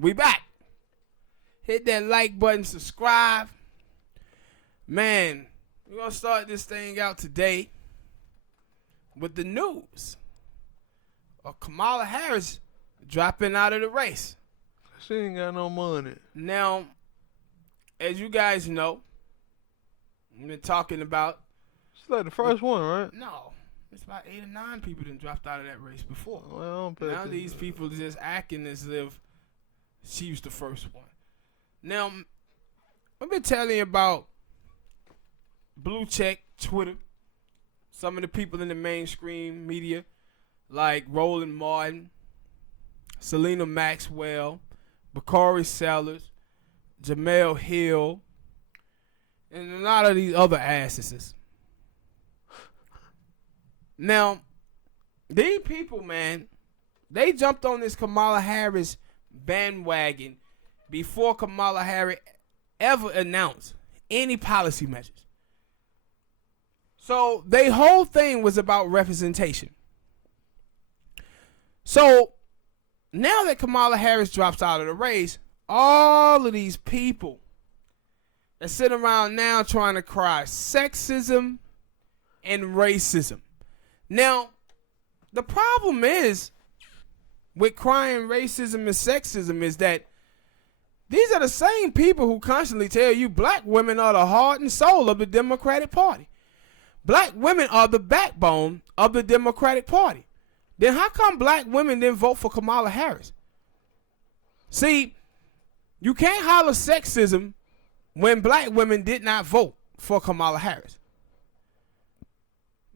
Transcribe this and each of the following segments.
We back. Hit that like button, subscribe. Man, we're going to start this thing out today with the news of Kamala Harris dropping out of the race. She ain't got no money. Now, as you guys know, we've been talking about... She's like the first one, right? No. It's about 8 or 9 people that dropped out of that race before. Well, now these people just acting as if she was the first one. Now, I've been telling you about Blue Check, Twitter, some of the people in the mainstream media, like Roland Martin, Selena Maxwell, Bakari Sellers, Jamel Hill, and a lot of these other asses. Now, these people, man, they jumped on this Kamala Harris bandwagon before Kamala Harris ever announced any policy measures. So, their whole thing was about representation. So, now that Kamala Harris drops out of the race, all of these people that sit around now trying to cry sexism and racism. Now, the problem is with crying racism and sexism is that these are the same people who constantly tell you black women are the heart and soul of the Democratic Party. Black women are the backbone of the Democratic Party. Then how come black women didn't vote for Kamala Harris? See, you can't holler sexism when black women did not vote for Kamala Harris.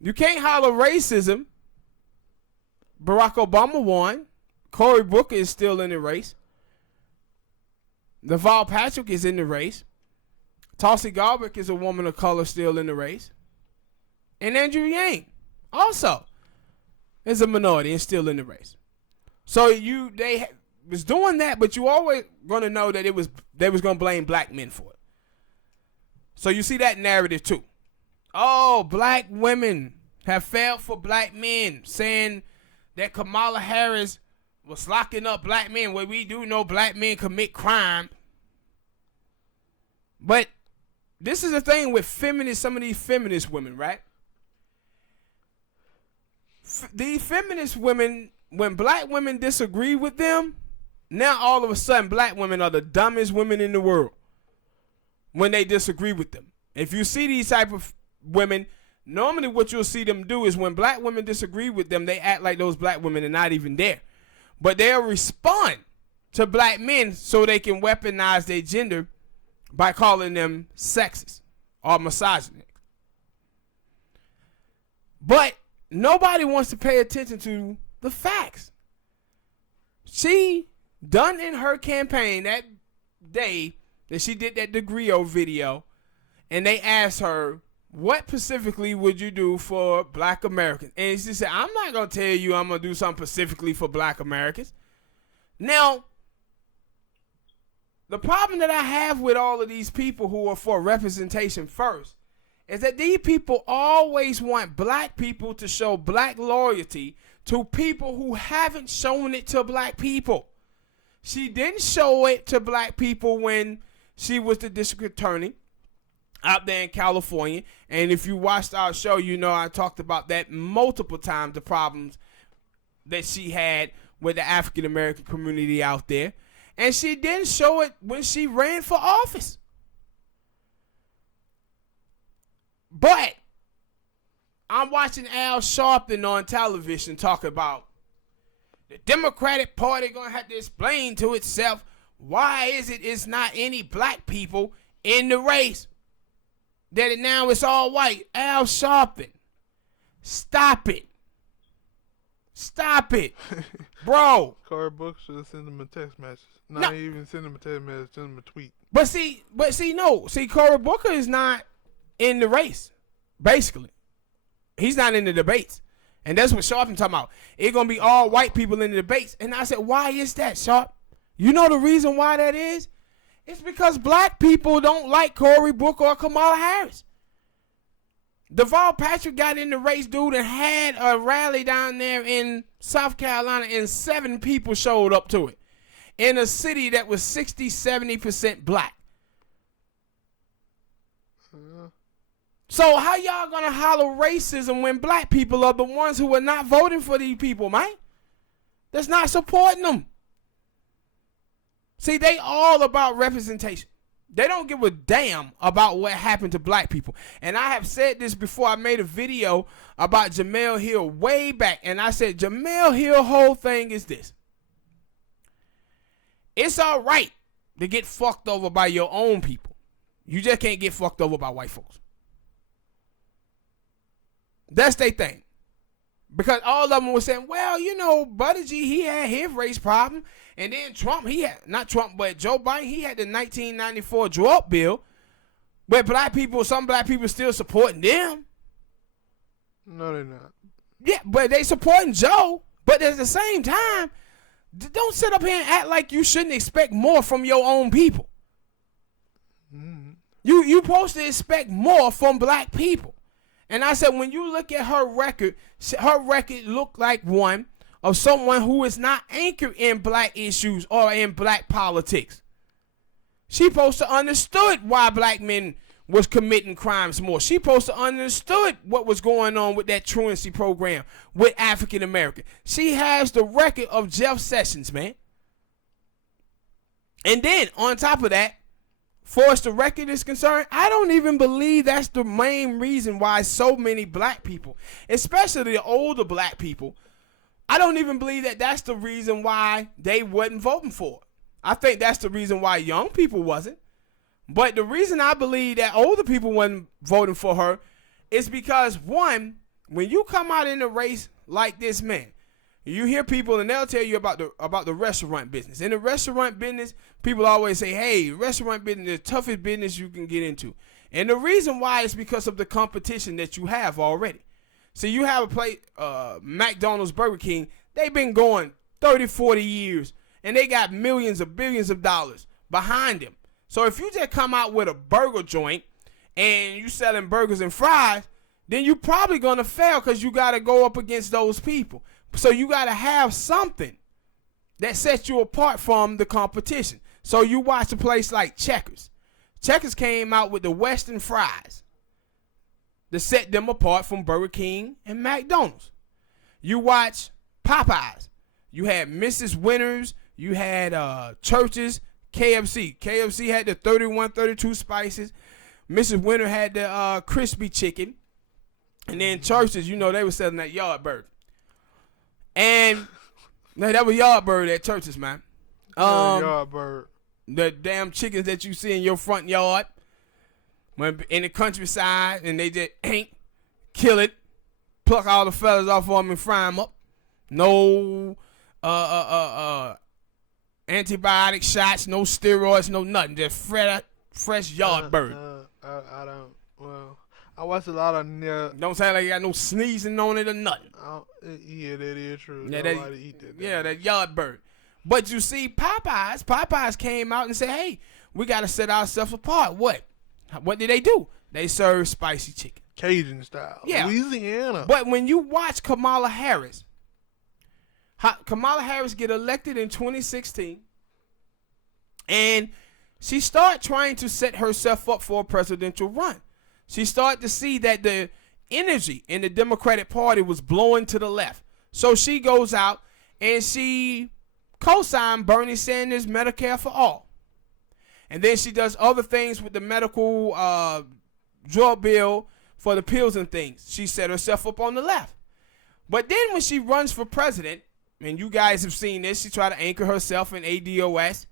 You can't holler racism. Barack Obama won. Cory Booker is still in the race. Deval Patrick is in the race. Tulsi Gabbard is a woman of color still in the race. And Andrew Yang also is a minority and still in the race. So they was doing that, but you always gonna know that they was gonna blame black men for it. So you see that narrative too. Oh, black women have failed for black men, saying that Kamala Harris was locking up black men, where we do know black men commit crime. But this is the thing with some of these feminist women, right? These feminist women, when black women disagree with them, now all of a sudden black women are the dumbest women in the world when they disagree with them. If you see these type of women, normally what you'll see them do is when black women disagree with them, they act like those black women are not even there. But they'll respond to black men so they can weaponize their gender by calling them sexist or misogynist. But nobody wants to pay attention to the facts. She done in her campaign that day that she did that Degrio video, and they asked her, what specifically would you do for black Americans? And she said, I'm not going to tell you I'm going to do something specifically for black Americans. Now, the problem that I have with all of these people who are for representation first is that these people always want black people to show black loyalty to people who haven't shown it to black people. She didn't show it to black people when she was the district attorney out there in California. And if you watched our show, you know I talked about that multiple times, the problems that she had with the African American community out there. And she didn't show it when she ran for office. But I'm watching Al Sharpton on television talk about the Democratic Party going to have to explain to itself why it's not any black people in the race. That now it's all white. Al Sharpton, stop it. Stop it. Bro. Cory Booker should have sent him a text message. Not even send him a text message, send him a tweet. But see, Cory Booker is not in the race, basically. He's not in the debates. And that's what Sharpton talking about. It's going to be all white people in the debates. And I said, why is that, Sharp? You know the reason why that is? It's because black people don't like Cory Booker or Kamala Harris. Deval Patrick got in the race, dude, and had a rally down there in South Carolina, and 7 people showed up to it. in a city that was 60, 70% black. So how y'all gonna holler racism when black people are the ones who are not voting for these people, man? That's not supporting them. See, they all about representation. They don't give a damn about what happened to black people. And I have said this before. I made a video about Jamel Hill way back. And I said, Jamel Hill whole thing is this. It's all right to get fucked over by your own people. You just can't get fucked over by white folks. That's their thing. Because all of them were saying, well, you know, Buddy G, he had his race problem. And then Trump, he had, not Trump, but Joe Biden, he had the 1994 drug bill. But some black people still supporting them. No, they're not. Yeah, but they supporting Joe. But at the same time, don't sit up here and act like you shouldn't expect more from your own people. Mm. You supposed to expect more from black people. And I said, when you look at her record looked like one of someone who is not anchored in black issues or in black politics. She supposed to understood why black men was committing crimes more. She supposed to understood what was going on with that truancy program with African American. She has the record of Jeff Sessions, man. And then on top of that, far as the record is concerned, I don't even believe that's the main reason why so many black people, especially the older black people, I don't even believe that that's the reason why they wasn't voting for it. I think that's the reason why young people wasn't. But the reason I believe that older people wasn't voting for her is because, one, when you come out in a race like this, man, you hear people and they'll tell you about the restaurant business. In the restaurant business, people always say, hey, restaurant business is the toughest business you can get into. And the reason why is because of the competition that you have already. So you have a place, McDonald's, Burger King, they've been going 30, 40 years, and they got millions of billions of dollars behind them. So if you just come out with a burger joint and you selling burgers and fries, then you probably going to fail because you got to go up against those people. So you got to have something that sets you apart from the competition. So you watch a place like Checkers. Checkers came out with the Western fries to set them apart from Burger King and McDonald's. You watch Popeyes. You had Mrs. Winters. You had Church's, KFC. KFC had the 31, 32 spices. Mrs. Winter had the crispy chicken. And then Church's, you know, they were selling that Yardbird. And that was Yardbird at Church's, man. Yardbird. The damn chickens that you see in your front yard. When in the countryside, and they just kill it, pluck all the feathers off of them and fry them up. No antibiotic shots, no steroids, no nothing. Just fresh yard bird. I don't. Well, I watch a lot of. Don't sound like you got no sneezing on it or nothing. Yeah, that is true. Yeah, Nobody eat that. Yeah, that yard bird. But you see, Popeyes came out and said, "Hey, we got to set ourselves apart." What did they do? They serve spicy chicken. Cajun style. Yeah. Louisiana. But when you watch Kamala Harris get elected in 2016, and she started trying to set herself up for a presidential run. She started to see that the energy in the Democratic Party was blowing to the left. So she goes out and she co-signed Bernie Sanders' Medicare for All. And then she does other things with the medical drug bill for the pills and things. She set herself up on the left. But then when she runs for president, and you guys have seen this, she tried to anchor herself in ADOS,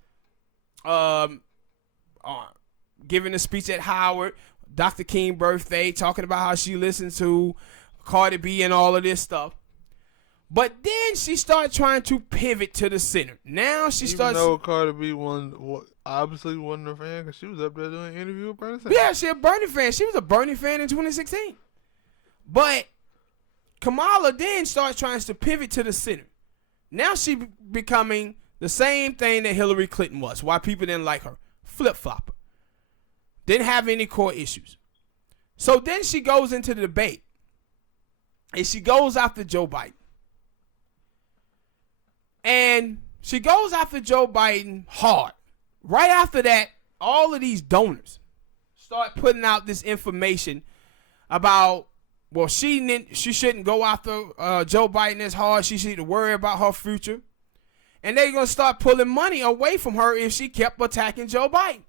giving a speech at Howard, Dr. King birthday, talking about how she listens to Cardi B and all of this stuff. But then she started trying to pivot to the center. Now she starts. Even though Cardi B obviously wasn't a fan because she was up there doing an interview with Bernie Sanders. Yeah, she's a Bernie fan. She was a Bernie fan in 2016. But Kamala then starts trying to pivot to the center. Now she becoming the same thing that Hillary Clinton was. Why people didn't like her. Flip-flopper. Didn't have any core issues. So then she goes into the debate. And she goes after Joe Biden. And She goes after Joe Biden hard. Right after that, all of these donors start putting out this information about, well, she shouldn't go after Joe Biden as hard. She should worry about her future. And they're going to start pulling money away from her if she kept attacking Joe Biden.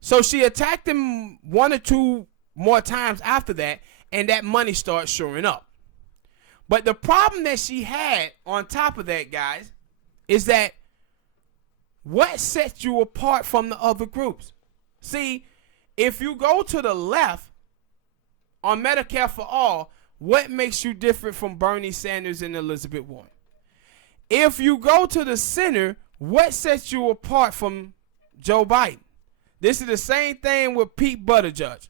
So she attacked him 1 or 2 more times after that, and that money starts showing up. But the problem that she had on top of that, guys, is that what sets you apart from the other groups? See, if you go to the left on Medicare for All, what makes you different from Bernie Sanders and Elizabeth Warren? If you go to the center, what sets you apart from Joe Biden? This is the same thing with Pete Buttigieg.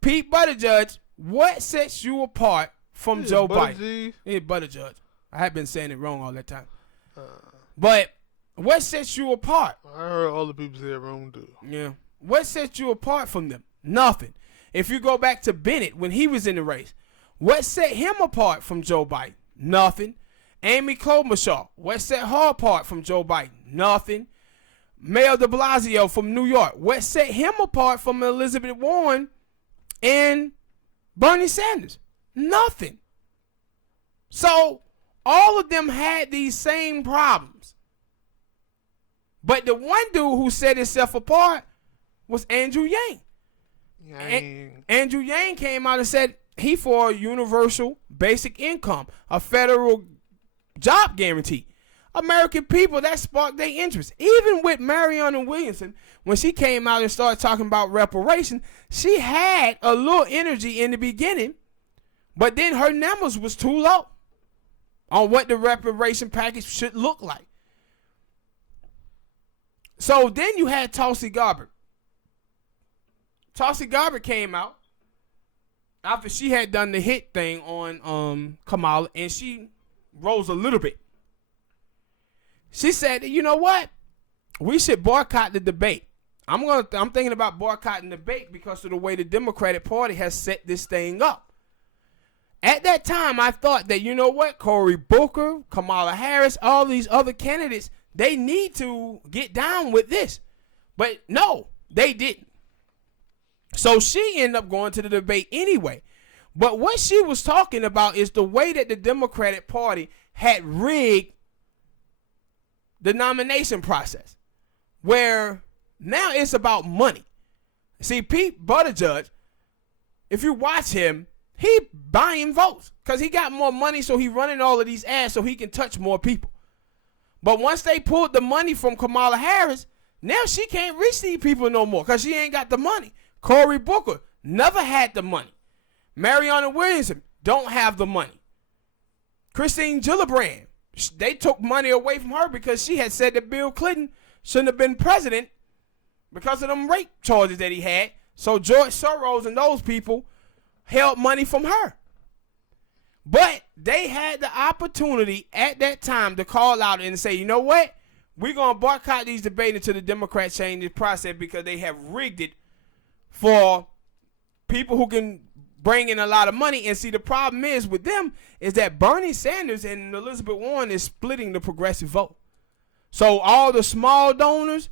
Pete Buttigieg, what sets you apart from Joe Biden? Yeah, Buttigieg. I have been saying it wrong all that time. But what sets you apart? I heard all the people say it wrong too. Yeah. What sets you apart from them? Nothing. If you go back to Bennett when he was in the race, what set him apart from Joe Biden? Nothing. Amy Klobuchar, what set her apart from Joe Biden? Nothing. Mayor de Blasio from New York, what set him apart from Elizabeth Warren and Bernie Sanders? Nothing. So all of them had these same problems. But the one dude who set himself apart was Andrew Yang. Andrew Yang came out and said he for a universal basic income, a federal job guarantee. American people, that sparked their interest. Even with Marianne Williamson, when she came out and started talking about reparations, she had a little energy in the beginning, but then her numbers was too low on what the reparation package should look like. So then you had Tulsi Gabbard. Tulsi Gabbard came out after she had done the hit thing on Kamala, and she rose a little bit. She said, you know what? We should boycott the debate. I'm thinking about boycotting the debate because of the way the Democratic Party has set this thing up. At that time, I thought that, you know what? Cory Booker, Kamala Harris, all these other candidates, they need to get down with this. But no, they didn't. So she ended up going to the debate anyway. But what she was talking about is the way that the Democratic Party had rigged the nomination process, where now it's about money. See, Pete Buttigieg, if you watch him, he buying votes because he got more money, so he running all of these ads so he can touch more people. But once they pulled the money from Kamala Harris, now she can't reach these people no more because she ain't got the money. Cory Booker never had the money. Marianne Williamson don't have the money. Christine Gillibrand, they took money away from her because she had said that Bill Clinton shouldn't have been president because of them rape charges that he had. So George Soros and those people held money from her. But they had the opportunity at that time to call out and say, you know what? We're going to boycott these debates until the Democrats change this process because they have rigged it for people who can bring in a lot of money. And see, the problem is with them is that Bernie Sanders and Elizabeth Warren is splitting the progressive vote. So all the small donors,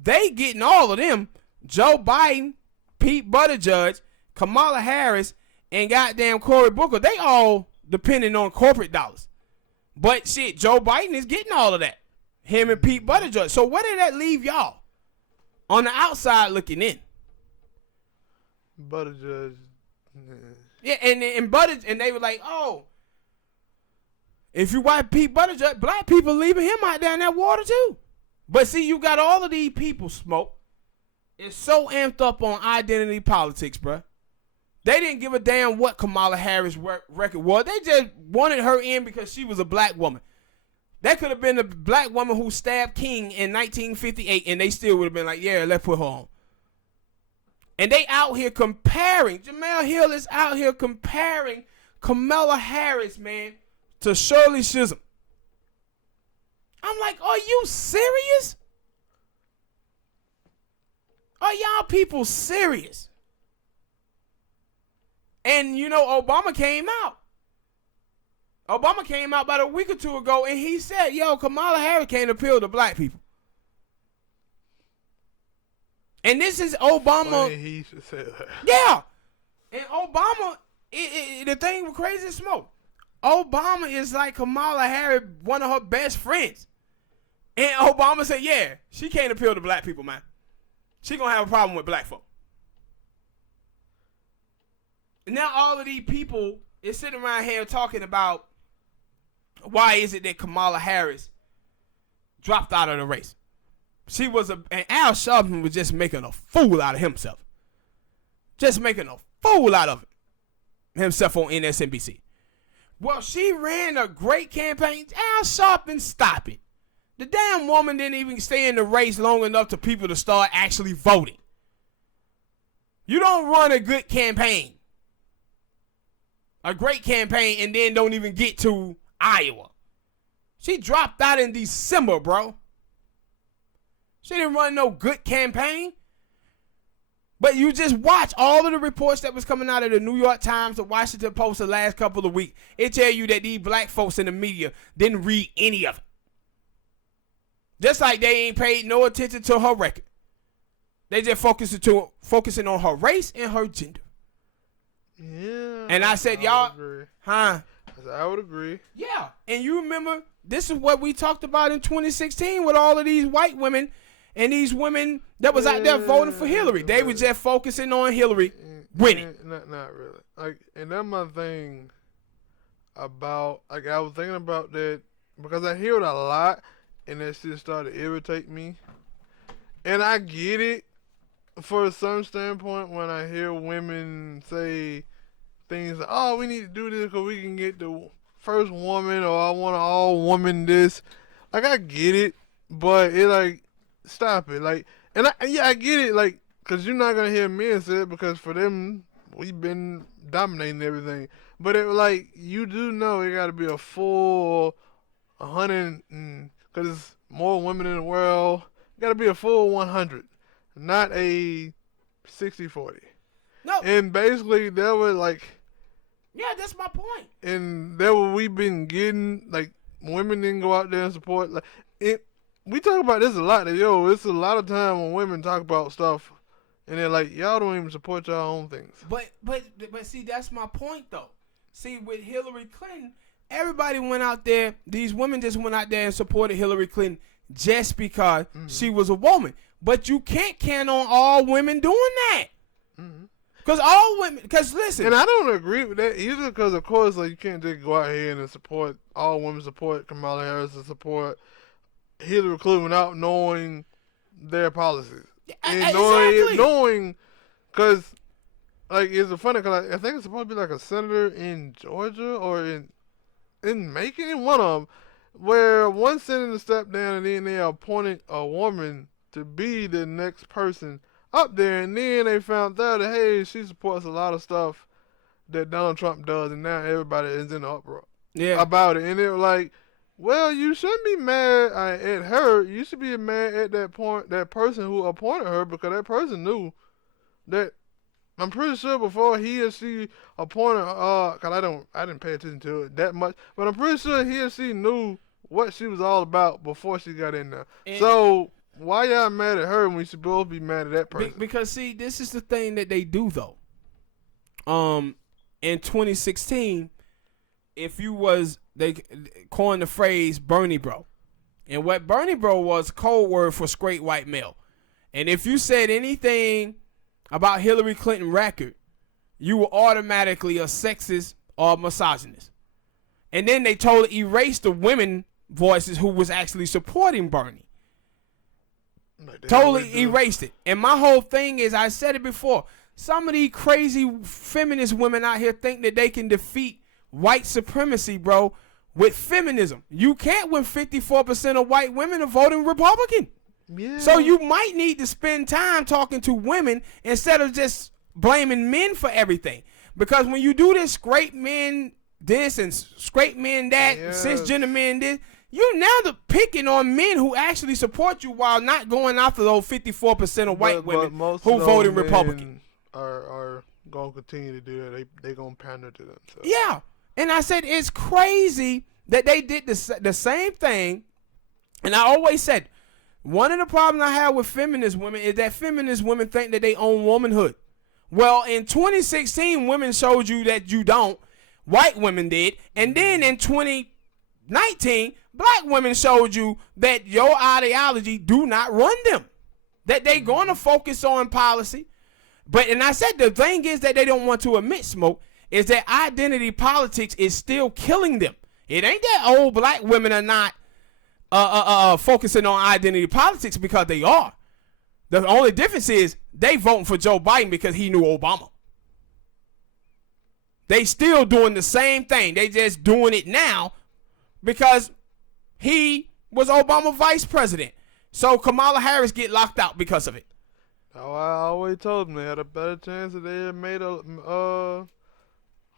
they getting all of them. Joe Biden, Pete Buttigieg, Kamala Harris, and goddamn Cory Booker, they all depending on corporate dollars. But shit, Joe Biden is getting all of that. Him and Pete Buttigieg. So where did that leave y'all? On the outside looking in. Buttigieg. Yeah, and Buttigieg, and they were like, oh, if you watch Pete Buttigieg, black people leaving him out there in that water too. But see, you got all of these people, Smoke. It's so amped up on identity politics, bruh. They didn't give a damn what Kamala Harris' record was. They just wanted her in because she was a black woman. That could have been a black woman who stabbed King in 1958, and they still would have been like, yeah, let's put her on. And they out here comparing, Jamel Hill is out here comparing Kamala Harris, man, to Shirley Chisholm. I'm like, are you serious? Are y'all people serious? And, you know, Obama came out. Obama came out about a week or two ago and he said, yo, Kamala Harris can't appeal to black people. And this is Obama. Funny he should say that. Yeah. And Obama, the thing with Crazy Smoke, Obama is like Kamala Harris, one of her best friends. And Obama said, yeah, she can't appeal to black people, man. She gonna have a problem with black folk. And now all of these people is sitting around here talking about why is it that Kamala Harris dropped out of the race. She was and Al Sharpton was just making a fool out of himself. Just making a fool out of himself on MSNBC. Well, she ran a great campaign. Al Sharpton, stop it. The damn woman didn't even stay in the race long enough for people to start actually voting. You don't run a good campaign, a great campaign, and then don't even get to Iowa. She dropped out in December, bro. She didn't run no good campaign. But you just watch all of the reports that was coming out of the New York Times, the Washington Post the last couple of weeks. It tell you that these black folks in the media didn't read any of it. Just like they ain't paid no attention to her record. They just focusing on her race and her gender. Yeah. And I said, y'all, huh? I would agree. Yeah. And you remember, this is what we talked about in 2016 with all of these white women and these women that was out there voting for Hillary. They were just focusing on Hillary winning. Not really. Like, and that's my thing about, like, I was thinking about that because I hear it a lot and that shit started to irritate me. And I get it for some standpoint when I hear women say things like, oh, we need to do this because we can get the first woman, or I want an all woman this. Like, I get it, but it like, stop it. Like, and I get it, like, because you're not going to hear men say it because for them, we've been dominating everything. But it like, you do know it got to be a full 100, because there's more women in the world. It got to be a full 100, not a 60-40. No. And basically, there were like, yeah, that's my point. and there were we've been getting, like, women didn't go out there and support. Like, we talk about this a lot. That, yo, it's a lot of time when women talk about stuff, and they're like, y'all don't even support your own things. But see, that's my point though. See, with Hillary Clinton, everybody went out there. These women just went out there and supported Hillary Clinton just because she was a woman. But you can't count on all women doing that. Because all women, because listen. And I don't agree with that either, because of course, like, you can't just go out here and support, all women support Kamala Harris and support Hillary Clinton without knowing their policies. And knowing, because, like, it's funny, because I think it's supposed to be like a senator in Georgia or in Macon, in one of them, where one senator stepped down and then they appointed a woman to be the next person up there, and then they found out that, hey, she supports a lot of stuff that Donald Trump does, and now everybody is in an uproar about it. And they were like, well, you shouldn't be mad at her. You should be mad at that person who appointed her, because that person knew that. I'm pretty sure before he or she appointed, because I didn't pay attention to it that much, but I'm pretty sure he or she knew what she was all about before she got in there. And so why y'all mad at her when we supposed to be mad at that person? Because see, this is the thing that they do though. In 2016, if you was, they coined the phrase Bernie bro, and what Bernie bro was code word for straight white male. And if you said anything about Hillary Clinton record, you were automatically a sexist or misogynist. And then they totally erased the women voices who was actually supporting Bernie. Totally erased it. And my whole thing is, I said it before, some of these crazy feminist women out here think that they can defeat white supremacy, bro, with feminism. You can't, when 54% of white women are voting Republican. Yeah. So you might need to spend time talking to women instead of just blaming men for everything. Because when you do this, scrape men this and scrape men that, cisgender men this, you now picking on men who actually support you while not going after those 54% of white women who voted Republican. Are going to continue to do that. They going to pander to them. So. Yeah. And I said, it's crazy that they did the same thing. And I always said, one of the problems I have with feminist women is that feminist women think that they own womanhood. Well, in 2016, women showed you that you don't. White women did. And then in 2019, black women showed you that your ideology do not run them. That they going to focus on policy. And I said the thing is that they don't want to admit, Smoke, is that identity politics is still killing them. It ain't that old black women are not focusing on identity politics, because they are. The only difference is they voting for Joe Biden because he knew Obama. They still doing the same thing. They just doing it now because he was Obama vice president. So Kamala Harris get locked out because of it. Oh, I always told them they had a better chance if they had made a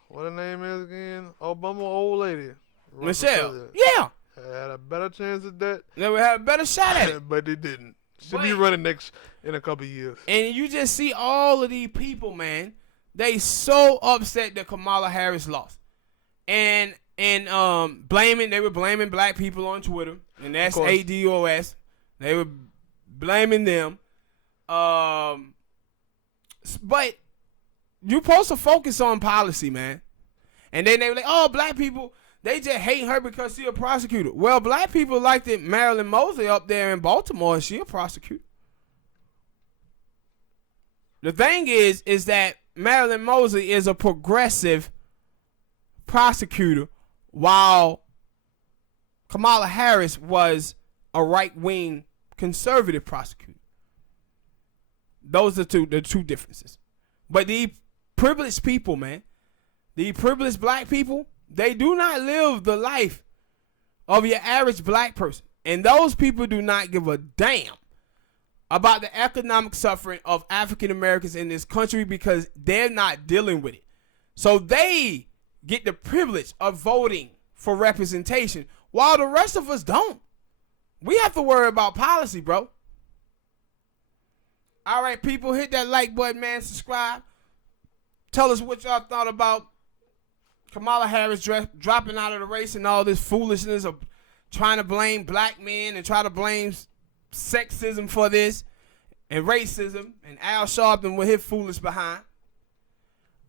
what her name is again? Obama old lady. Michelle. Yeah. Had a better chance at that. They would have a better shot at it. But they didn't. She'll be running next in a couple of years. And you just see all of these people, man. They so upset that Kamala Harris lost. And they were blaming black people on Twitter. And that's ADOS. They were blaming them. But you're supposed to focus on policy, man. And then they were like, oh, black people, they just hate her because she's a prosecutor. Well, black people like that Marilyn Mosley up there in Baltimore, she a prosecutor. The thing is that Marilyn Mosley is a progressive prosecutor, while Kamala Harris was a right-wing conservative prosecutor. Those are the two differences. But the privileged people, man, the privileged black people, they do not live the life of your average black person. And those people do not give a damn about the economic suffering of African Americans in this country, because they're not dealing with it. So they get the privilege of voting for representation, while the rest of us don't. We have to worry about policy, bro. All right, people, hit that like button, man. Subscribe. Tell us what y'all thought about Kamala Harris dropping out of the race and all this foolishness of trying to blame black men and try to blame sexism for this and racism, and Al Sharpton with his foolish behind.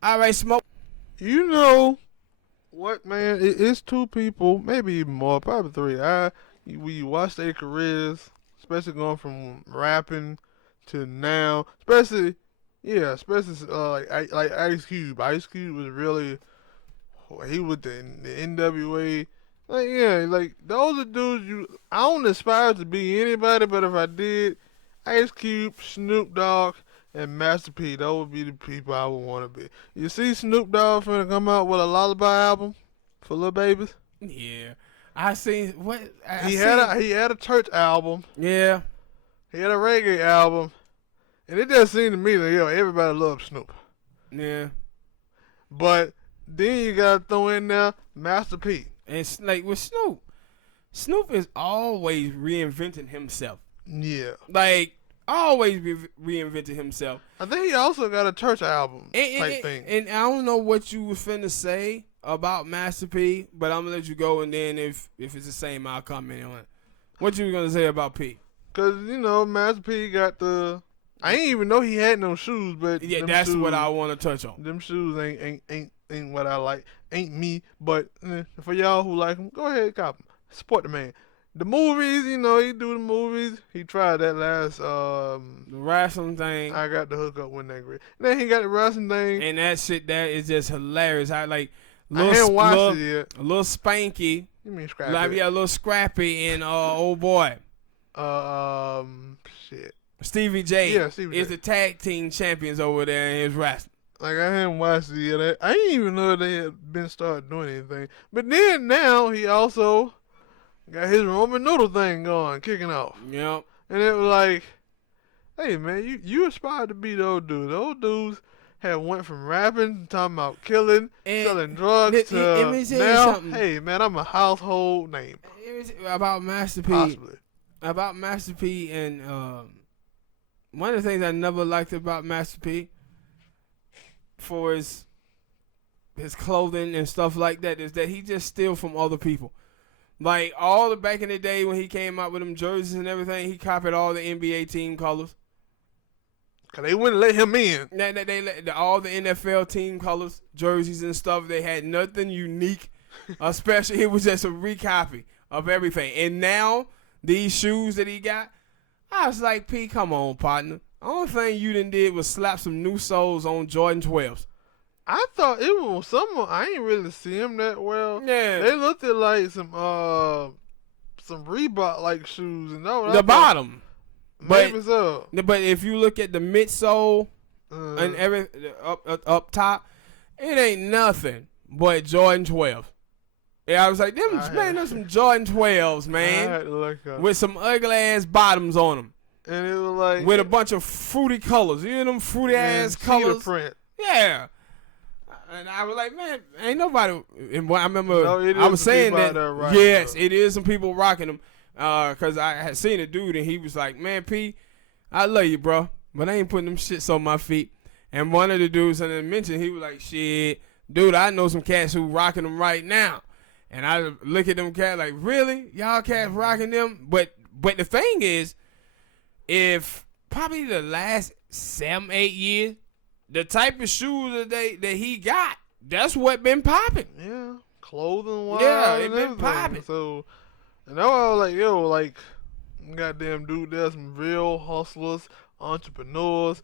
All right, Smoke. You know what, man? It's two people, maybe even more, probably three. We watch their careers, especially going from rapping to now, especially like Ice Cube. Ice Cube was really, he was in the NWA. Like those are dudes I don't aspire to be anybody, but if I did, Ice Cube, Snoop Dogg, and Master P, those would be the people I would want to be. You see Snoop Dogg finna come out with a lullaby album for little babies? Yeah. I seen what he had a church album. Yeah. He had a reggae album. And it just seemed to me that everybody loves Snoop. Yeah. But then you gotta throw in there Master P. And it's like with Snoop is always reinventing himself. Yeah. Like, always reinventing himself. I think he also got a church album type thing. And I don't know what you was finna say about Master P, but I'm gonna let you go, and then if it's the same, I'll comment on it. What you gonna say about P? Cause Master P got the. I ain't even know he had no shoes, but yeah, that's what I want to touch on. Them shoes ain't what I like, ain't me. But for y'all who like them, go ahead, cop them. Support the man. The movies, he do the movies. He tried that last the wrestling thing. I got the hookup when that great. Then he got the wrestling thing, and that shit that is just hilarious. I haven't watched it yet. A little Spanky. You mean Scrappy? Like a little Scrappy and old boy. Shit. Stevie J. Yeah, Stevie J. Is the tag team champions over there in his wrestling. Like, I haven't watched it yet. I didn't even know they had been started doing anything. But then now he also got his Roman noodle thing going, kicking off. Yep. And it was like, hey man, you aspire to be those dudes. Those dudes have went from rapping, talking about killing, selling drugs to now, something. Hey man, I'm a household name. About Master P. Possibly. About Master P and one of the things I never liked about Master P for his his clothing and stuff like that is that he just steal from other people. Like all the back in the day when he came out with them jerseys and everything, he copied all the NBA team colors. Cause they wouldn't let him in. They let all the NFL team colors, jerseys and stuff. They had nothing unique, especially it was just a recopy of everything. And now these shoes that he got, I was like, P, come on, partner. Only thing you done did was slap some new soles on Jordan 12s. I thought it was someone. I ain't really see him that well. Yeah, They looked at like some Reebok like shoes and no the bottom. Maybe so. But if you look at the midsole and every up top, it ain't nothing but Jordan 12. Yeah, I was like, those some Jordan 12s, man, I had to look up. with some ugly ass bottoms on them, and it was like with a bunch of fruity colors. You know them fruity ass colors. Print. Yeah. And I was like, man, ain't nobody. And I remember I was saying that. Yes, them. it is some people rocking them. Cause I had seen a dude and he was like, man, P, I love you, bro, but I ain't putting them shits on my feet. And one of the dudes in the mention, he was like, shit, dude, I know some cats who rocking them right now. And I look at them cats like, really, y'all cats rocking them? But the thing is, if probably the last 7-8 years, the type of shoes that he got, that's what been popping. Yeah, clothing wise. Yeah, it been popping. So, and I was like, yo, like, goddamn dude, there's some real hustlers, entrepreneurs,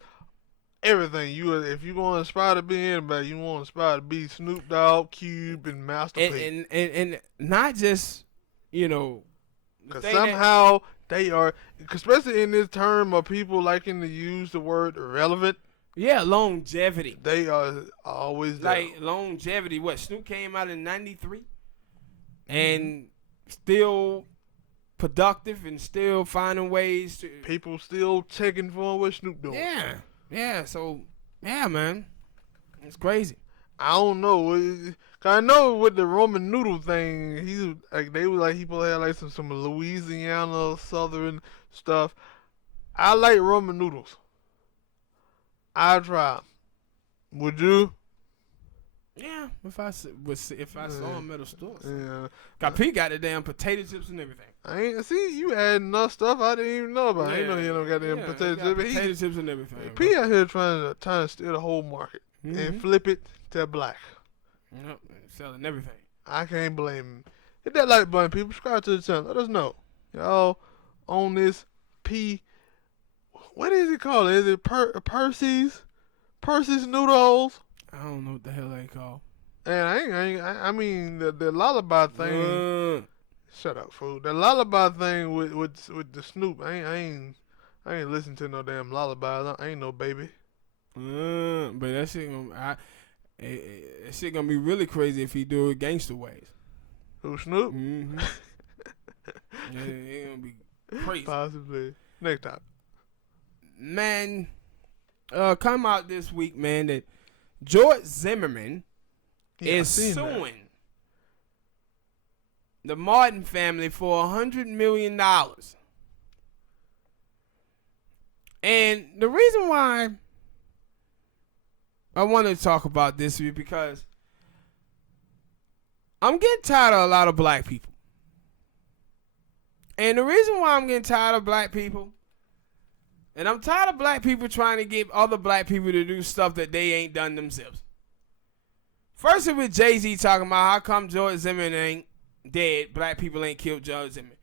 everything. If you want to aspire to be anybody, you want to aspire to be Snoop Dogg, Cube, and Master P. And not just, because somehow they are, especially in this term of people liking to use the word relevant. Yeah, longevity. They are always there. Like longevity. What, Snoop came out in 93 and still productive and still finding ways to. People still checking for what Snoop doing. Yeah. So yeah, man, it's crazy. I don't know. Cause I know with the Roman noodle thing, they was like people had like some Louisiana Southern stuff. I like Roman noodles. I try. Would you? Yeah, if I saw them at a store. Yeah. Got P got the damn potato chips and everything. I ain't see you had enough stuff I didn't even know about. I ain't know you don't got them potato chips. Potato chips and everything. P out here trying to steal the whole market and flip it to black. Yep, selling everything. I can't blame him. Hit that like button, people. Subscribe to the channel. Let us know. Y'all on this P. What is it called? Is it Percy's noodles? I don't know what the hell they call. And I mean the lullaby thing. Shut up, fool. The lullaby thing with the Snoop. I ain't listen to no damn lullaby. I ain't no baby. But that shit gonna be really crazy if he do it gangster ways. Who, Snoop? Mm-hmm. Yeah, it gonna be crazy. Possibly. Next topic. Man, come out this week, man, that George Zimmerman is suing the Martin family for $100 million. And the reason why I wanted to talk about this is because I'm getting tired of a lot of black people. And the reason why I'm getting tired of black people, and I'm tired of black people trying to get other black people to do stuff that they ain't done themselves. First, it was Jay-Z talking about how come George Zimmerman ain't dead, black people ain't killed George Zimmerman.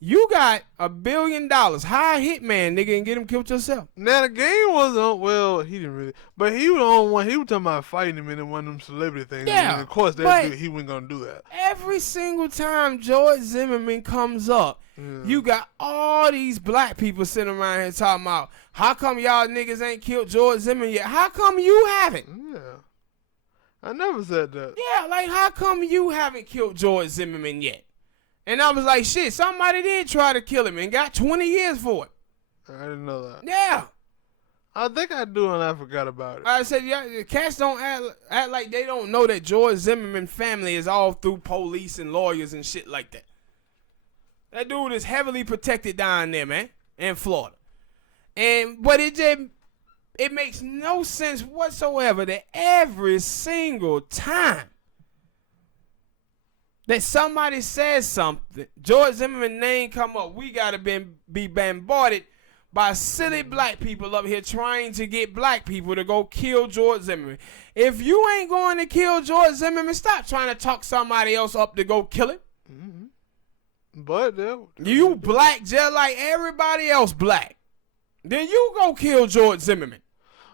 You got $1 billion. Hire a hitman, nigga, and get him killed yourself. Now, the game wasn't on, well, he didn't really, but he was on one. He was talking about fighting him in one of them celebrity things. Yeah. And of course, he wasn't going to do that. Every single time George Zimmerman comes up, you got all these black people sitting around here talking about, how come y'all niggas ain't killed George Zimmerman yet? How come you haven't? Yeah. I never said that. Yeah, like, how come you haven't killed George Zimmerman yet? And I was like, shit, somebody did try to kill him and got 20 years for it. I didn't know that. Yeah. I think I do, and I forgot about it. I said, yeah, the cats don't act like they don't know that George Zimmerman family is all through police and lawyers and shit like that. That dude is heavily protected down there, man, in Florida. But it makes no sense whatsoever that every single time that somebody says something, George Zimmerman's name come up, we gotta be bombarded by silly black people up here trying to get black people to go kill George Zimmerman. If you ain't going to kill George Zimmerman, stop trying to talk somebody else up to go kill him. Mm-hmm. But you black just like everybody else black. Then you go kill George Zimmerman.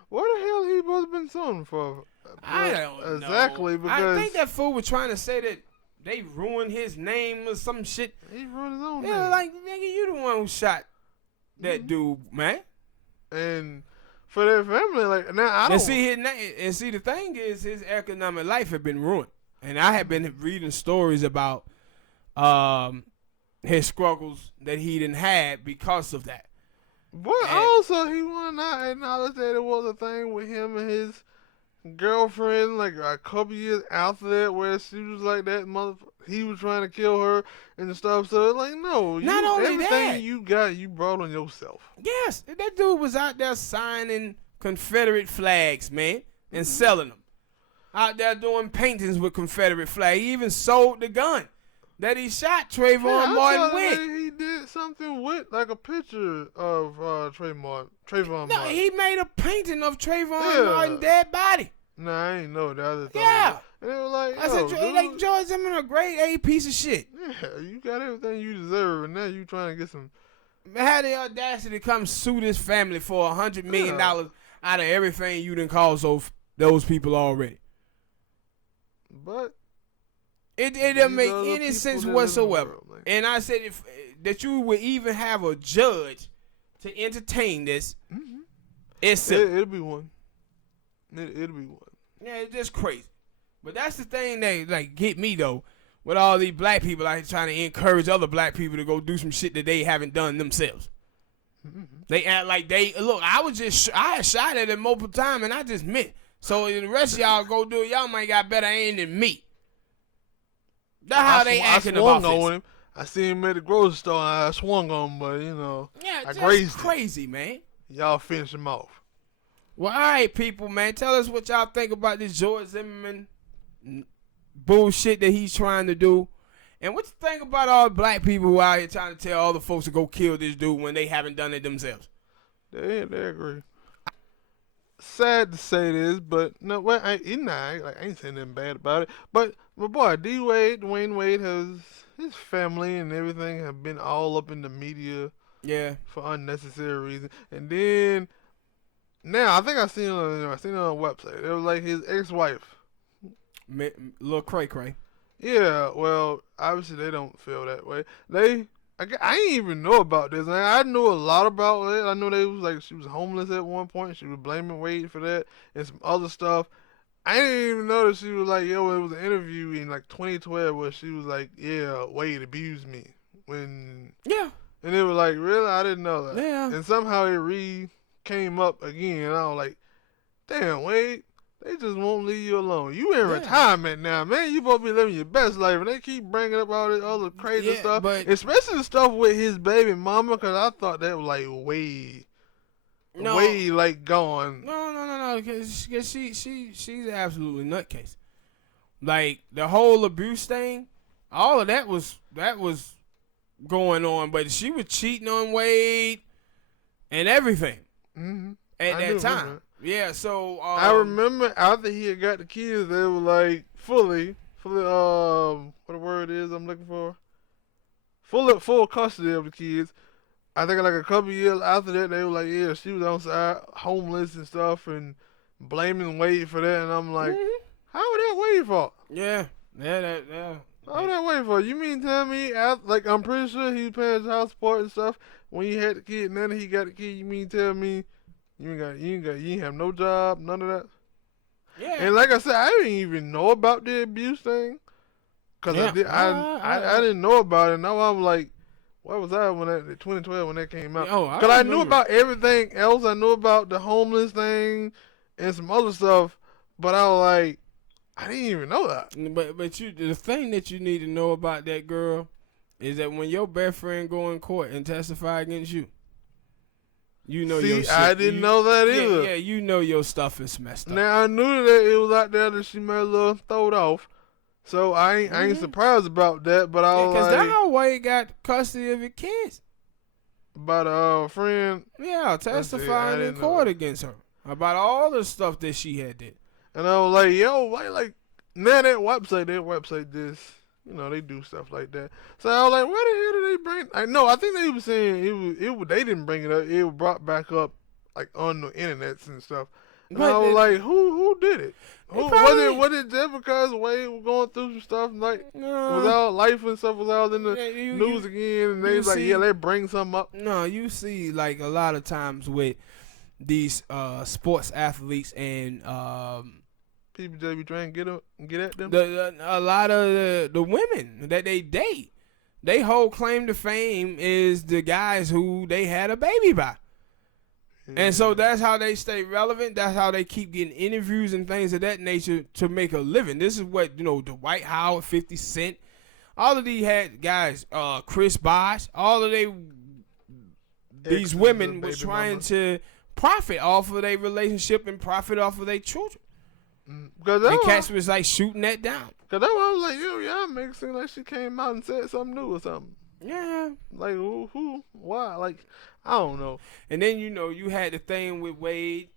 What the hell he supposed to been suing for? I don't know. Exactly, because I think that fool was trying to say that they ruined his name or some shit. He ruined his own name. Like, nigga, you the one who shot that dude, man. And for their family, like, now I don't see his name. And see, the thing is, his economic life had been ruined. And I had been reading stories about his struggles that he didn't have because of that. But also, he want to not acknowledge that it was a thing with him and his girlfriend, like a couple years after that, where she was like that he was trying to kill her and stuff. So it's like, no, not only everything that, you got, you brought on yourself. Yes, that dude was out there signing Confederate flags, man, and selling them. Out there doing paintings with Confederate flag. He even sold the gun that he shot Trayvon Martin with. He did something with, like, a picture of Trayvon Martin. No, he made a painting of Trayvon Martin's dead body. Nah, I ain't know that. Yeah. And it was like, I said, like, George Zimmerman, a grade A piece of shit. Yeah, you got everything you deserve, and now you trying to get some. Had the audacity to come sue this family for $100 million out of everything you done caused those people already. But it doesn't make any sense whatsoever. And I said that you would even have a judge to entertain this. Mm-hmm. It'll be one. It'll be one. Yeah, it's just crazy. But that's the thing that like get me though, with all these black people out here trying to encourage other black people to go do some shit that they haven't done themselves. Mm-hmm. They act like I had shot at him multiple times and I just missed. So the rest of y'all go do it. Y'all might got better aim than me. That's how they acting about this. I seen him at the grocery store and I swung on him, but I grazed just crazy, man. Y'all finish him off. Well, all right, people, man. Tell us what y'all think about this George Zimmerman bullshit that he's trying to do. And what you think about all the black people who out here trying to tell other folks to go kill this dude when they haven't done it themselves? They agree. Sad to say this, but no, well, I ain't saying nothing bad about it. But my boy, Dwayne Wade his family and everything have been all up in the media. Yeah. For unnecessary reasons. And then now I think I seen it on a website. It was like his ex-wife. Little cray. Yeah, well, obviously they don't feel that way. I didn't even know about this. I knew a lot about it. I knew she was homeless at one point. She was blaming Wade for that and some other stuff. I didn't even know that she was like, it was an interview in like 2012 where she was like, yeah, Wade abused me. Yeah. And it was like, really? I didn't know that. Yeah. And somehow it came up again. And I was like, damn, Wade, they just won't leave you alone. You in retirement now, man. You supposed to be living your best life. And they keep bringing up all this other crazy stuff. But especially the stuff with his baby mama, because I thought that was like way like gone. No. Because she's absolutely nutcase. Like, the whole abuse thing, all of that was going on. But she was cheating on Wade and everything at that time. Yeah, so I remember after he had got the kids, they were like fully what the word is I'm looking for, full custody of the kids. I think like a couple years after that, they were like, yeah, she was outside homeless and stuff, and blaming Wade for that. And I'm like, how would that Wade fault? Yeah. How would that Wade fault? You mean tell me, I'm pretty sure he was paying his house support and stuff when he had the kid, and then he got the kid. You mean tell me? You ain't have no job, none of that. Yeah. And like I said, I didn't even know about the abuse thing, cause I didn't know about it. Now I'm like, where was I when 2012 when that came out? Cause I knew about everything else. I knew about the homeless thing and some other stuff, but I was like, I didn't even know that. But the thing that you need to know about that girl is that when your best friend go in court and testify against you, You know See, your shit. I didn't know that either. Yeah, you know your stuff is messed up. Now I knew that it was out there that she made a little throwed off, so I ain't surprised about that. But I was because like, that how Wade got custody of your kids. about a friend. Yeah, testifying in court against her about all the stuff that she had did. And I was like, yo, why like now their website this, they do stuff like that. So I was like, where the hell did they bring? I think they were saying they didn't bring it up. It was brought back up like on the internets and stuff. And I was like, who did it? Was it just because Wade was going through some stuff like was all life and stuff was all in the news again, and they was like, yeah, let's bring something up. No, you see, like a lot of times with these sports athletes and people just be trying to get at them. A lot of the women that they date, they whole claim to fame is the guys who they had a baby by. And so that's how they stay relevant. That's how they keep getting interviews and things of that nature to make a living. This is what, Dwight Howard, 50 Cent, all of these had guys, Chris Bosh, all of these women was trying to profit off of their relationship and profit off of their children. And cats was like shooting that down. Because that's why I was like, yo, y'all make it seem like she came out and said something new or something. Yeah. Like, who, why? Like, I don't know. And then, you had the thing with Wade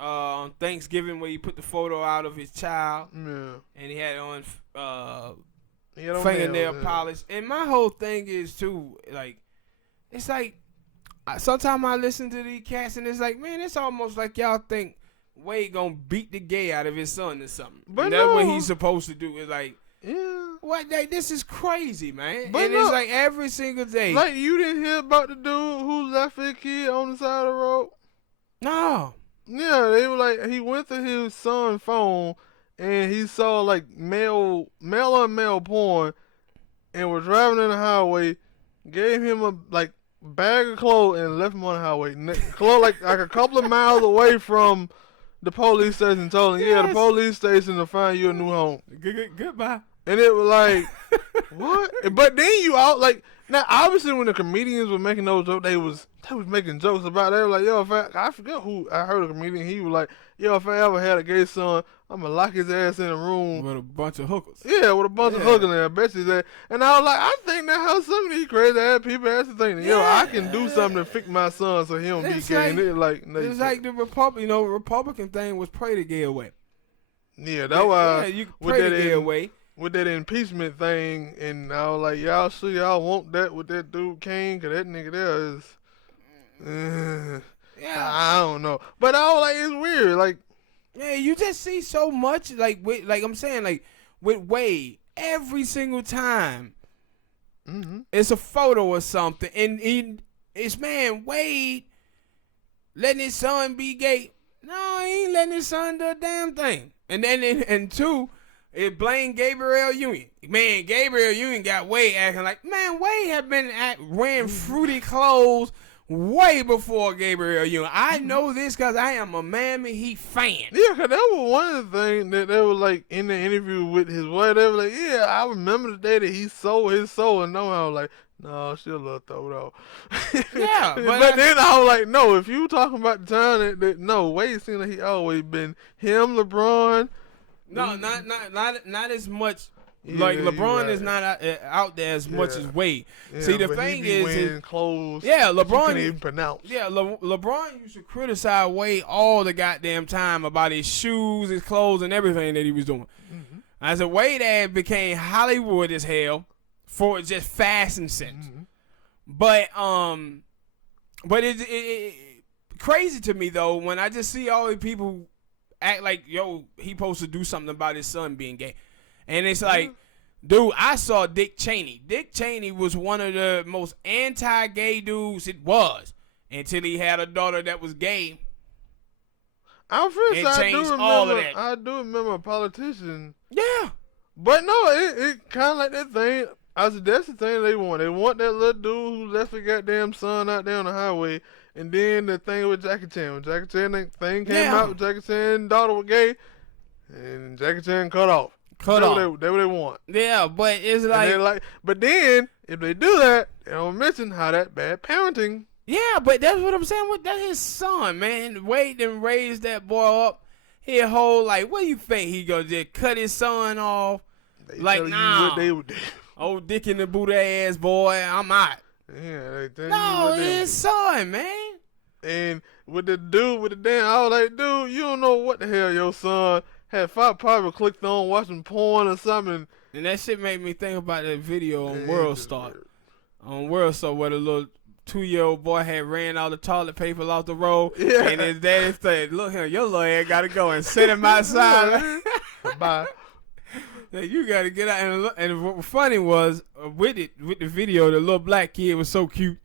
on Thanksgiving where he put the photo out of his child. Yeah. And he had on fingernail polish. And my whole thing is, too, like, it's like, sometimes I listen to these cats and it's like, man, it's almost like y'all think Wade gonna beat the gay out of his son or something. But that's what he's supposed to do. Is like, what? Like, this is crazy, man. But it's like every single day. Like, you didn't hear about the dude who left his kid on the side of the road? No. Yeah, they were like, he went to his son's phone and he saw like male on male porn and was driving in the highway, gave him a bag of clothes and left him on the highway. Clothes like a couple of miles away from the police station. Told him, the police station to find you a new home. Goodbye. And it was like, what? But then you out like now. Obviously, when the comedians were making those jokes, they was making jokes about it. They were like, yo, I forget who I heard a comedian. He was like, yo, if I ever had a gay son, I'm gonna lock his ass in a room with a bunch of hookers. Yeah, with a bunch of hookers in there. I bet you that. And I was like, I think that how some of these crazy ass people has to think, yo, I can do something to fix my son so he don't be gay. And it's like the Republican thing was pray the gay away. Yeah, that's why you pray the gay away. With that impeachment thing, and I was like, y'all sure y'all want that with that dude King? Because that nigga there is, I don't know. But I was like, it's weird. Like, yeah, you just see so much, like I'm saying, like, with Wade, every single time, it's a photo or something, and it's, man, Wade letting his son be gay. No, he ain't letting his son do a damn thing. And then, and two, it blamed Gabriel Union. Man, Gabriel Union got Wade acting like, man, Wade had been wearing fruity clothes way before Gabriel Union. I know this because I am a Miami Heat fan. Yeah, because that was one of the things that they were like in the interview with his wife. They were like, yeah, I remember the day that he sold his soul. And no, I was like, no, she a little throwed off. Yeah, but then I was like, no, if you talking about the time that no, Wade seemed like he always been him, LeBron. No, not as much. Like LeBron is not out there as much as Wade. See, the thing is, clothes. Yeah, LeBron can't even pronounce. Yeah, LeBron used to criticize Wade all the goddamn time about his shoes, his clothes, and everything that he was doing. I said Wade ad became Hollywood as hell for just fashion sense. But it crazy to me though when I just see all the people act like, yo, he supposed to do something about his son being gay. And it's like, dude, I saw Dick Cheney. Dick Cheney was one of the most anti-gay dudes it was until he had a daughter that was gay. I do remember a politician. Yeah. But no, it kind of like that thing. I said, that's the thing they want. They want that little dude who left his goddamn son out there on the highway. And then the thing with Jackie Chan. When Jackie Chan thing came out, with Jackie Chan's daughter was gay, and Jackie Chan cut off. That's what they want. Yeah, but it's like, but then if they do that, they don't mention how that bad parenting Yeah, but that's what I'm saying. That's his son, man. Wade done raised that boy up. He a whole like, what do you think he gonna just cut his son off? They Like, tell you nah. what they would do. Old dick in the booty ass boy, I'm out. Yeah, they tell you No, what they his would son, man. do. And with the dude with the damn, I was like, dude, you don't know what the hell your son had probably clicked on watching porn or something. And that shit made me think about that video on Man, World just Star. weird. On World Star, where the little 2-year-old boy had ran all the toilet paper off the road. Yeah. And his daddy said, look here, your little ass gotta go and sit him outside. Bye. Like, you gotta get out. And what was funny was, with the video, the little black kid was so cute.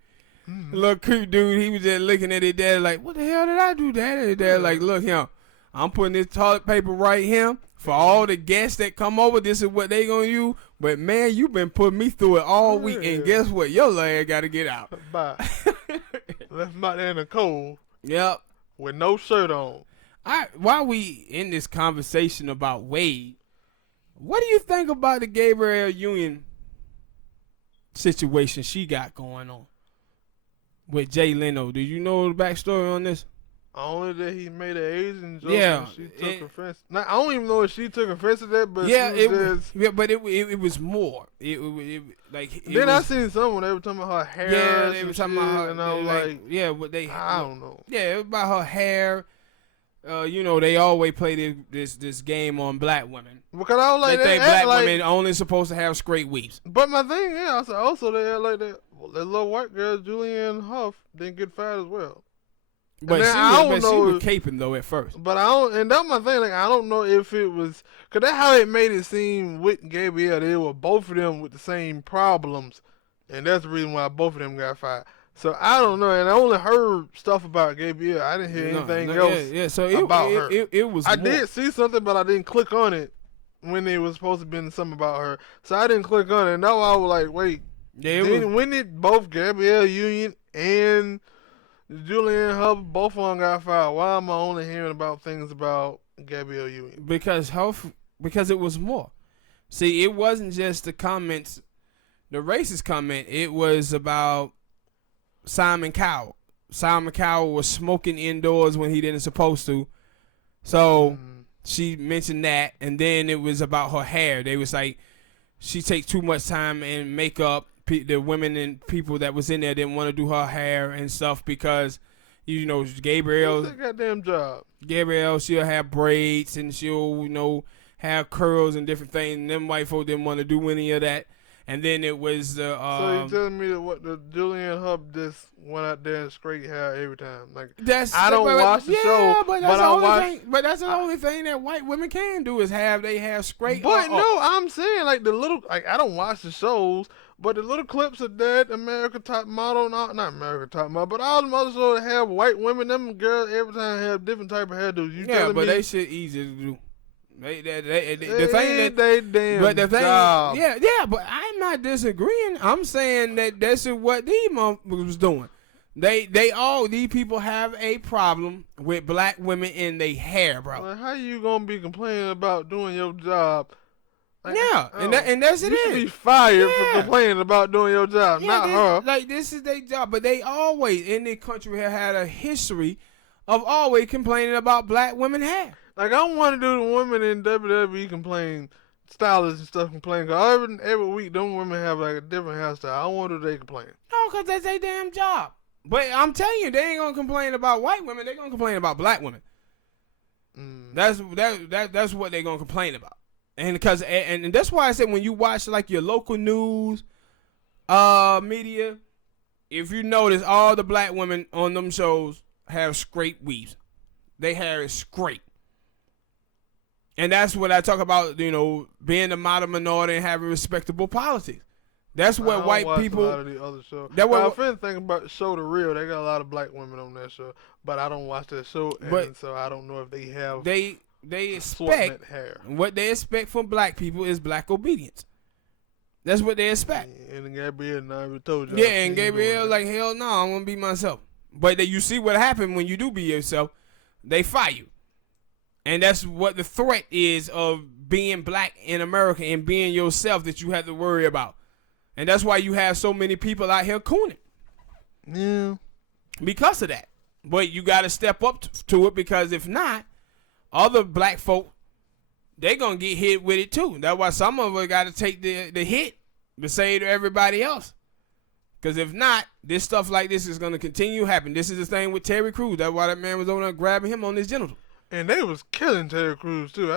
The little cute dude, he was just looking at his dad like, what the hell did I do, Dad? And his dad like, look here, I'm putting this toilet paper right here for all the guests that come over. This is what they gonna use. But man, you been putting me through it all week, and guess what? Your leg gotta get out. Bye. Left him out there in the cold. Yep. With no shirt on. While we in this conversation about Wade, what do you think about the Gabrielle Union situation she got going on with Jay Leno? Do you know the backstory on this? Only that he made an Asian joke. Yeah, And she took offense. Now, I don't even know if she took offense to that, but Yeah, she was just. yeah, but it was more. Then I seen someone, they were talking about her hair. Yeah, they were talking about her, and I was like, yeah, but they, I don't know. Yeah, it was about her hair. You know, they always play this game on black women. Because I was like, they think act black like, women only supposed to have straight weaves. But my thing is, I said also they act like that. Well, that little white girl, Julianne Hough, didn't get fired as well. But she was caping though at first. But I don't, and that's my thing. Like I don't know if it was, cause that's how it made it seem with Gabrielle. They were both of them with the same problems, and that's the reason why both of them got fired. So I don't know, and I only heard stuff about Gabrielle. I didn't hear anything else. Yeah. So about her. It was. I more. did see something, but I didn't click on it when it was supposed to be something about her. So I didn't click on it. And now I was like, wait. Yeah, when did both Gabrielle Union and Julianne Hough both of them got fired? Why am I only hearing about things about Gabrielle Union? Because it was more. See, it wasn't just the comments, the racist comment. It was about Simon Cowell. Simon Cowell was smoking indoors when he didn't supposed to. So she mentioned that, and then it was about her hair. They was like, she takes too much time in makeup. The women and people that was in there didn't want to do her hair and stuff because, you know, Gabrielle. What's that goddamn job? Gabrielle, she'll have braids and she'll, you know, have curls and different things. And them white folk didn't want to do any of that. And then it was so you telling me that what the Julianne Hough just went out there and straight hair every time? Like I don't watch the show, but that's the only thing that white women can do is have straight. But no, I'm saying like I don't watch the shows, but the little clips of that American Top Model, not American Top Model, but all the other shows that have white women, them girls every time have different type of hairdos. You telling me? They shit easy to do. Yeah, but I'm not disagreeing. I'm saying that that's what these motherfuckers was doing. These people have a problem with black women in their hair, bro. Well, how you gonna be complaining about doing your job? Like, and that's it. You should be fired for complaining about doing your job, not her. Like this is their job, but they always in the country have had a history of always complaining about black women hair. Like, I want to do the women in WWE complain, stylists and stuff complain. Because every week, them women have, like, a different hairstyle. I want to do they complain. No, because that's their damn job. But I'm telling you, they ain't going to complain about white women. They're going to complain about black women. That's what they're going to complain about. And because and that's why I said when you watch, like, your local news media, if you notice, all the black women on them shows have straight weaves. Their hair is straight. And that's what I talk about, you know, being a model minority and having respectable politics. That's what white people. A lot of the other shows. I'm finna think about the show The Real. They got a lot of black women on that show, but I don't watch that show, and so I don't know if they have. They expect hair. What they expect from black people is black obedience. That's what they expect. And Gabrielle, I already told you. Yeah, and Gabrielle like, hell no, I'm gonna be myself. But you see what happened when you do be yourself. They fire you. And that's what the threat is of being black in America and being yourself that you have to worry about. And that's why you have so many people out here cooning. Yeah. because of that. But you got to step up to it, because if not, other black folk, they going to get hit with it too. That's why some of us got to take the hit to save everybody else. Because if not, this stuff like this is going to continue to happen. This is the thing with Terry Crews. That's why that man was over there grabbing him on his genital. And they was killing Terry Crews too.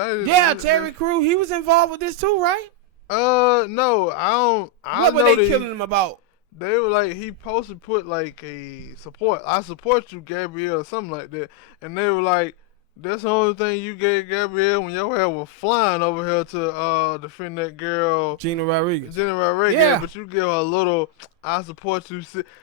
Terry Crews, he was involved with this too, right? No, I don't. What were they killing him about? They were like, he posted put like a support. I support you, Gabrielle, or something like that. And they were like, that's the only thing you gave Gabrielle when your hair was flying over here to defend that girl, Gina Rodriguez. Yeah. But you give her a little, I support you.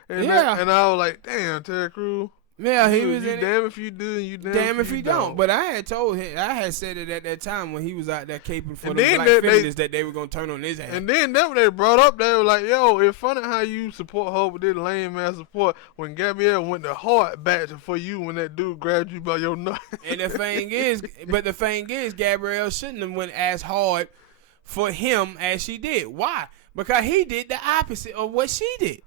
And I was like, damn, Terry Crews. Yeah, he was you in damn it. If you do, and you damn if you don't. But I had told him, I had said it at that time when he was out there caping for the black feminists that they were gonna turn on his ass. And then that when they brought up, they were like, "Yo, it's funny how you support her with this lame ass support when Gabrielle went the hard back for you when that dude grabbed you by your nut." And the thing is, Gabrielle shouldn't have went as hard for him as she did. Why? Because he did the opposite of what she did.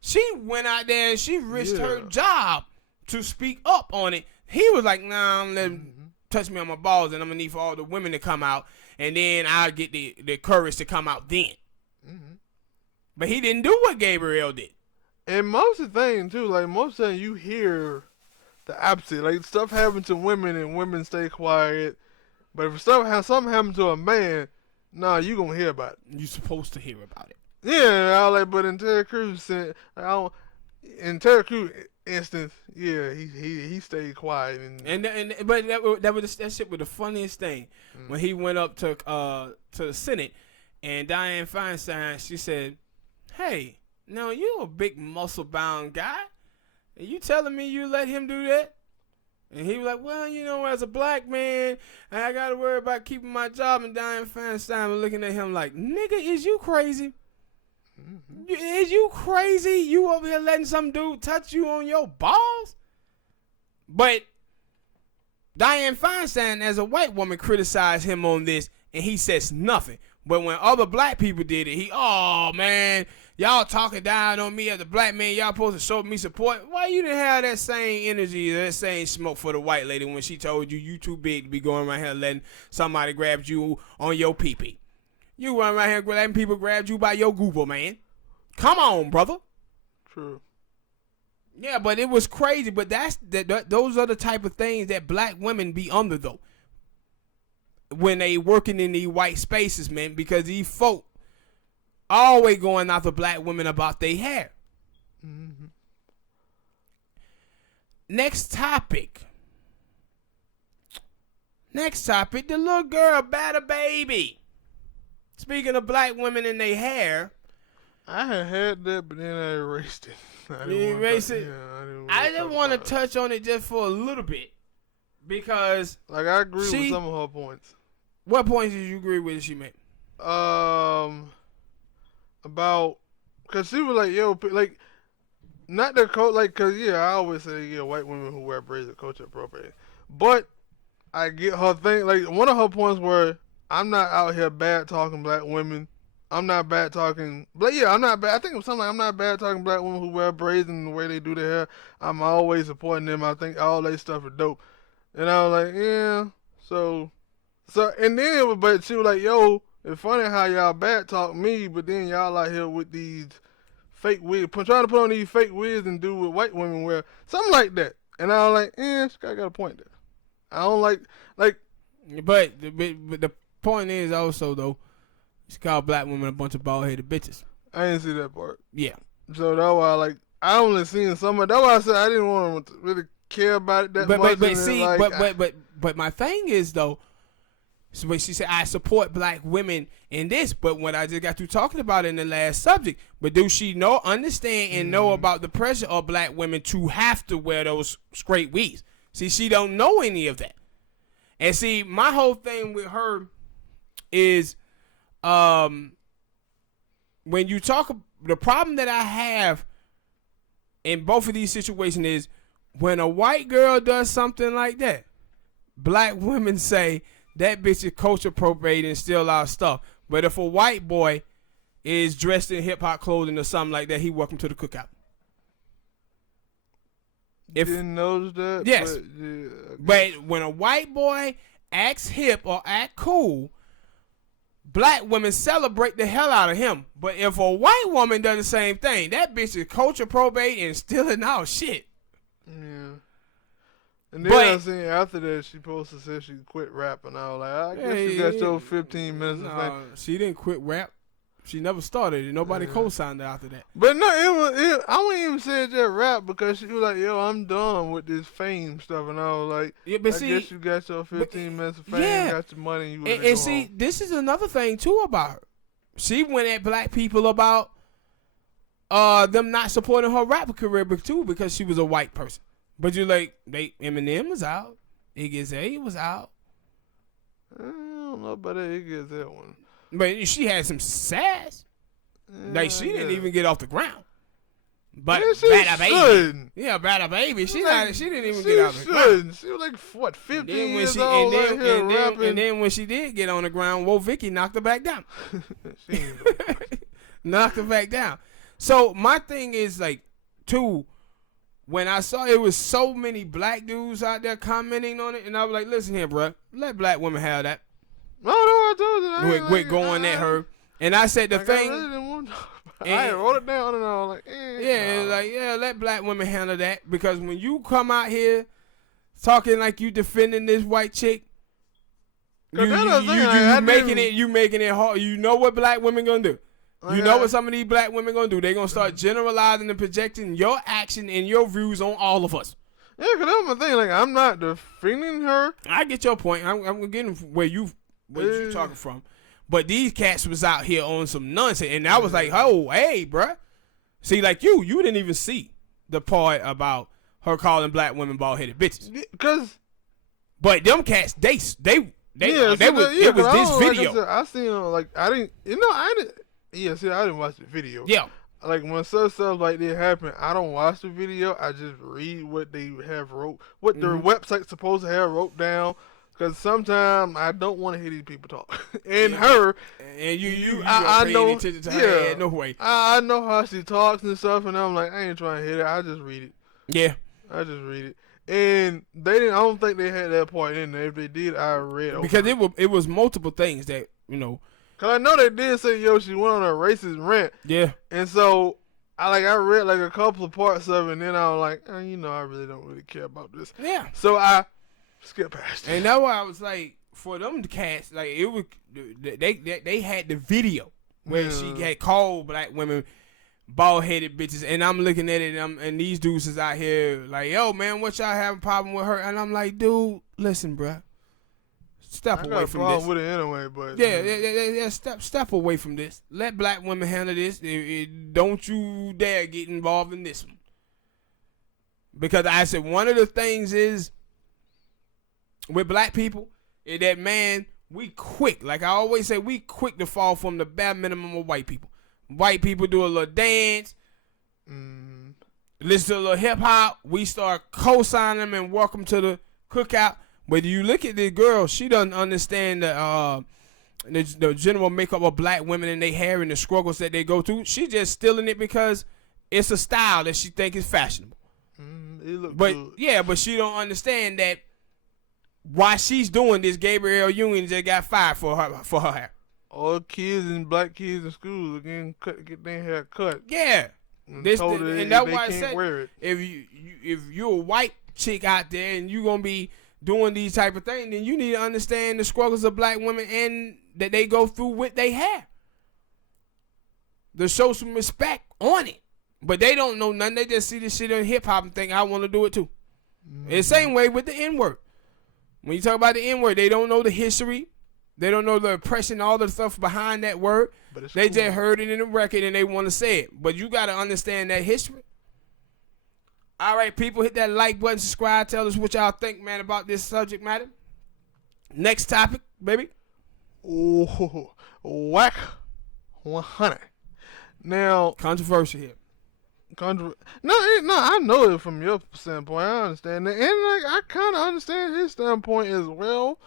She went out there and she risked her job to speak up on it. He was like, nah, I'm letting him touch me on my balls, and I'm gonna need for all the women to come out, and then I'll get the courage to come out then. But he didn't do what Gabrielle did. And most of the thing too, like most of the time you hear the opposite. Like stuff happens to women and women stay quiet. But if something happens to a man, nah, you gonna hear about it. You supposed to hear about it. Yeah, I was like, but in Terry Crews instance, yeah, he stayed quiet but that shit was the funniest thing when he went up to the Senate, and Dianne Feinstein, she said, "Hey, now you a big muscle bound guy, and you telling me you let him do that?" And he was like, "Well, you know, as a black man, I gotta worry about keeping my job." And Dianne Feinstein was looking at him like, "Nigga, is you crazy? Is you crazy? You over here letting some dude touch you on your balls?" But Dianne Feinstein, as a white woman, criticized him on this, and he says nothing. But when other black people did it, oh man, y'all talking down on me as a black man. Y'all supposed to show me support. Why you didn't have that same energy, that same smoke for the white lady when she told you too big to be going around here letting somebody grab you on your pee-pee? You run around here letting people grab you by your google, man. Come on, brother. True. Yeah, but it was crazy. But those are the type of things that black women be under, though, when they working in these white spaces, man, because these folk always going after black women about their hair. Next topic. The little girl bat a baby. Speaking of black women and their hair, I had that, but then I erased it. I didn't want to touch on it just for a little bit, because like I agree with some of her points. What points did you agree with she made? About, cause she was like, yo, like, not the coach, like, cause yeah, I always say, yeah, white women who wear braids are culture appropriate, but I get her thing. Like one of her points were, I'm not out here bad talking black women. I'm not bad talking, but yeah, I'm not bad. I think it was something like, I'm not bad talking black women who wear braids and the way they do their hair. I'm always supporting them. I think all they stuff is dope. And I was like, yeah. So, and then but she was like, yo, it's funny how y'all bad talk me, but then y'all out here with these fake wigs, trying to put on these fake wigs and do what white women wear, something like that. And I was like, she got a point there. I don't like. But the point is also though, she called black women a bunch of bald-headed bitches. I didn't see that part. Yeah. So that's why I only seen some of. That's why I said I didn't want to really care about it that much. But my thing is though, so she said I support black women in this, but what I just got through talking about in the last subject, but do she understand and know about the pressure of black women to have to wear those straight wigs? See, she don't know any of that. And see, my whole thing with her is, when you talk, the problem that I have in both of these situations is when a white girl does something like that, black women say that bitch is culture appropriating and steal our stuff. But if a white boy is dressed in hip hop clothing or something like that, he welcome to the cookout. didn't notice that. Yes. But, yeah, but when a white boy acts hip or act cool, black women celebrate the hell out of him. But if a white woman does the same thing, that bitch is culture probate and stealing our shit. Yeah. And then I seen after that she posted said she quit rapping. I was like, I guess you got your 15 minutes of fame. She didn't quit rap. She never started it. Nobody co-signed her after that. But no, I wouldn't even say that rap because she was like, yo, I'm done with this fame stuff. And I was like, I guess you got your 15 minutes of fame, got your money. And see, home. This is another thing, too, about her. She went at black people about them not supporting her rap career, too, because she was a white person. But you're like, Eminem was out. Iggy Azalea was out. I don't know about that Iggy Azalea one. But she had some sass. Like, she didn't even get off the ground. But Bada Baby. Yeah, Bada Baby. She didn't even get off the ground. She was like, what, 15 years old? And then when she did get on the ground, Wo Vicky knocked her back down. Knocked her back down. So my thing is, like, too, when I saw it was so many black dudes out there commenting on it, and I was like, listen here, bro, let black women have that. No, I told you. Quit going at her. And I said the thing. I really didn't want to. I wrote it down and I was like, let black women handle that. Because when you come out here talking like you defending this white chick, you making it hard. You know what black women gonna do. You know what some of these black women gonna do. They gonna start generalizing and projecting your action and your views on all of us. Yeah, because that's my thing. Like, I'm not defending her. I get your point. I'm getting where you talking from. But these cats was out here on some nonsense. And I was like, oh, hey, bruh. See, like you didn't even see the part about her calling black women bald-headed bitches. But them cats, it was this video. Like I seen like, I didn't watch the video. Yeah. Like, when stuff like that happen, I don't watch the video. I just read what they have wrote, what their website's supposed to have wrote down. Because sometimes I don't want to hear these people talk. And her. And I know. Attention to her. Yeah, no way. I know how she talks and stuff, and I'm like, I ain't trying to hear it. I just read it. Yeah. I just read it. And they didn't. I don't think they had that part in there. If they did, I read it. Because it was multiple things that, Because I know they did say, yo, she went on a racist rant. Yeah. And so, I read like a couple of parts of it, and then I was like, I really don't really care about this. Yeah. So I skip past it. And that's why I was like, for them cats, like, it was, they had the video where she had called black women bald-headed bitches, and I'm looking at it, and these dudes is out here like, yo, man, what y'all have a problem with her? And I'm like, dude, listen, bruh. Step away from this. I got a problem with it anyway, but yeah, step away from this. Let black women handle this. Don't you dare get involved in this one. Because I said one of the things is with black people is that, man, we quick. Like I always say, we quick to fall from the bare minimum of white people. White people do a little dance, listen to a little hip hop. We start co-signing them and welcome to the cookout. But you look at this girl, she doesn't understand the general makeup of black women and their hair and the struggles that they go through. She just stealing it because it's a style that she think is fashionable. It look good. Yeah, but she don't understand that why she's doing this. Gabrielle Union just got fired for her hair. All kids and black kids in school again get their hair cut. Yeah, and that's why I said if you're a white chick out there and you're gonna be doing these type of things, then you need to understand the struggles of black women and that they go through with their hair. To show some respect on it. But they don't know nothing. They just see this shit in hip hop and think I want to do it too. It's the same way with the N-word. When you talk about the N-word, they don't know the history. They don't know the oppression, all the stuff behind that word. They just heard it in the record and they want to say it. But you got to understand that history. All right, people, hit that like button, subscribe. Tell us what y'all think, man, about this subject matter. Next topic, baby. Oh, whack 100. Now, controversy here. No, I know it from your standpoint. I understand that, and like I kind of understand his standpoint as well.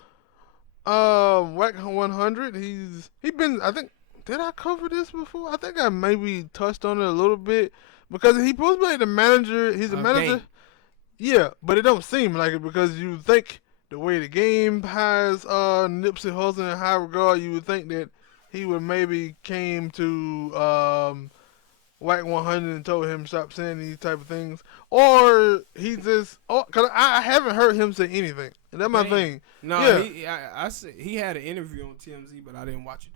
Whack 100. He been. I think did I cover this before? I think I maybe touched on it a little bit because he supposed to be like the manager. He's a manager. Yeah, but it don't seem like it because you think the way the game has Nipsey Hussle in high regard, you would think that he would maybe came to Whack 100 and told him stop saying these type of things, or he just cause I haven't heard him say anything, and that's my thing. No, yeah. I said he had an interview on TMZ, but I didn't watch it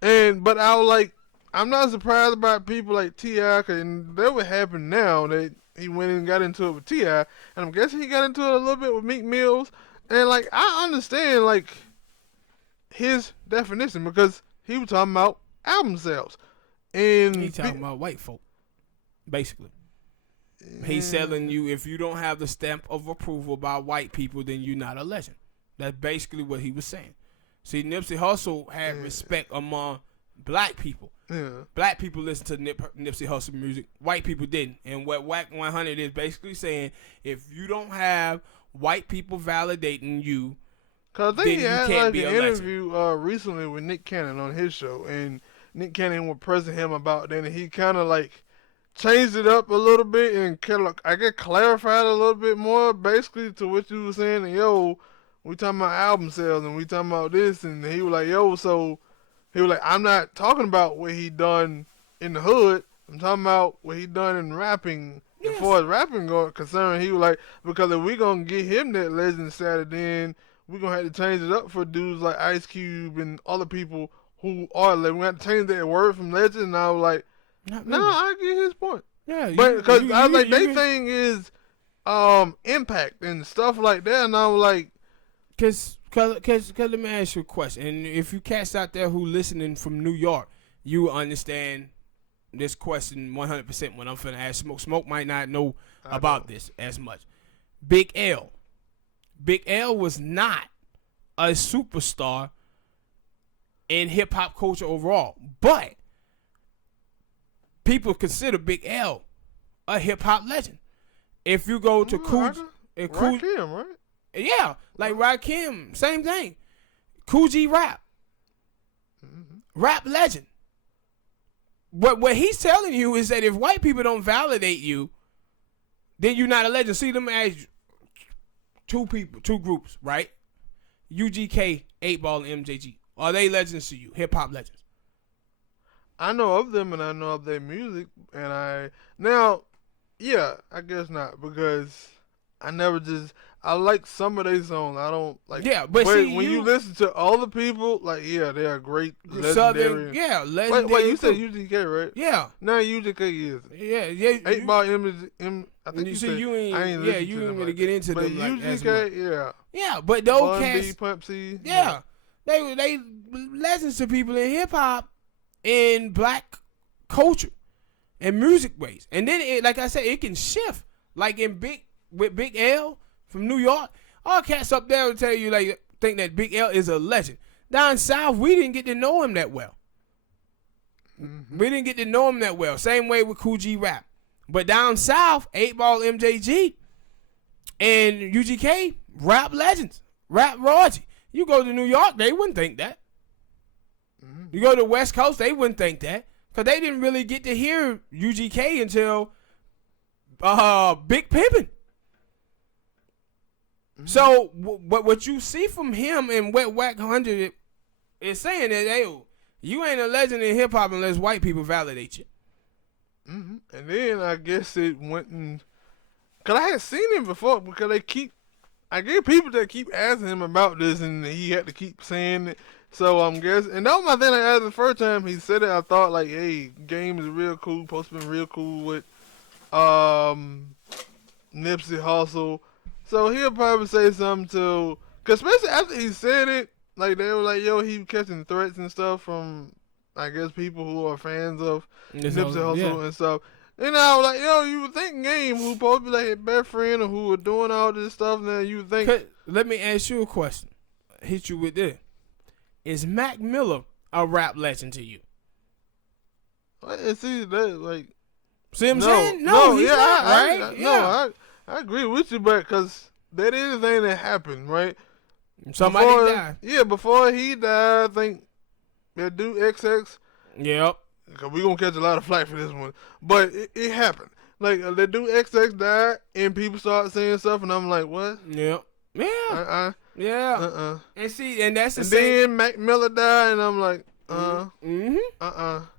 though. But I was like, I'm not surprised about people like T.I. and that would happen now that he went and got into it with T.I. and I'm guessing he got into it a little bit with Meek Mills, and like I understand like his definition because he was talking about album sales. And he talking about white folk, basically. He's telling you if you don't have the stamp of approval by white people, then you're not a legend. That's basically what he was saying. See, Nipsey Hussle had respect among black people. Yeah. Black people listen to Nipsey Hussle music. White people didn't. And what Whack 100 is basically saying, if you don't have white people validating you, cause I think he had like an interview recently with Nick Cannon on his show, and Nick Cannon was pressing him about that, and he kind of like changed it up a little bit and kind of, I guess, clarified a little bit more, basically to what you were saying. And yo, we talking about album sales, and we talking about this, and he was like, yo, so he was like, I'm not talking about what he done in the hood. I'm talking about what he done in rapping. Yes. As far as rapping concerned, he was like, because if we gonna get him that legend status, then we gonna have to change it up for dudes like Ice Cube and other people who are like, we got to change that word from legend. And I was like, no, I get his point. Yeah, but because I was like, their thing is impact and stuff like that, and I was like, cause let me ask you a question. And if you cats out there who listening from New York, you understand this question 100% when I'm finna ask Smoke. Smoke might not know about this as much. Big L was not a superstar in hip-hop culture overall, but people consider Big L a hip-hop legend. If you go to Rakim, right? Yeah, like Rakim, same thing. Kool G Rap, rap legend. What he's telling you is that if white people don't validate you, then you're not a legend. See, let me ask you, two groups, right? UGK, 8 Ball, and MJG. Are they legends to you? Hip hop legends? I know of them and I know of their music, and I guess not, because I like some of their songs. I don't like. Yeah, but see, when you listen to other people, like, yeah, they are great, legendary. Southern, legendary. Wait, you said UGK, right? Yeah. No, UGK is. Yeah. 8 Ball, I think you said. You ain't really get into them. But UGK, yeah, but those Bun cats. B, Pump C. Yeah. They legends to people in hip hop and black culture and music ways. And then like I said, it can shift. Like with Big L from New York, all cats up there will tell you like think that Big L is a legend. Down south, we didn't get to know him that well. Mm-hmm. We didn't get to know him that well. Same way with Kool G Rap. But down south, 8 Ball, MJG, and UGK, rap legends, rap royalty. You go to New York, they wouldn't think that. Mm-hmm. You go to the West Coast, they wouldn't think that. Because they didn't really get to hear UGK until Big Pimpin'. Mm-hmm. So what you see from him and what Whack 100 is saying is, hey, you ain't a legend in hip-hop unless white people validate you. Mm-hmm. And then I guess it went and... Because I had seen him before, because I get people that keep asking him about this, and he had to keep saying it. So I'm guessing, and that was my thing. Like, after the first time he said it, I thought like, "Hey, game is real cool. Supposed to be real cool with Nipsey Hussle." So he'll probably say something to, cause especially after he said it, like they were like, "Yo, he catching threats and stuff from, I guess, people who are fans of Nipsey Hussle and stuff." And I was like, yo, you would think Game, who supposed to be like his best friend or who were doing all this stuff, now you would think. Let me ask you a question. Hit you with this. Is Mac Miller a rap legend to you? See, that, like. See what I'm saying? No, he's not, right? I agree with you, but because that is the thing that happened, right? Somebody died. Yeah, before he died, I think that dude XX. Yep. Cause we gonna catch a lot of flack for this one, but it happened. Like they do XX died, and people start saying stuff, and I'm like, what? Yeah. Yeah. Yeah. And see, and that's the and same. then Mac Miller died, and I'm like,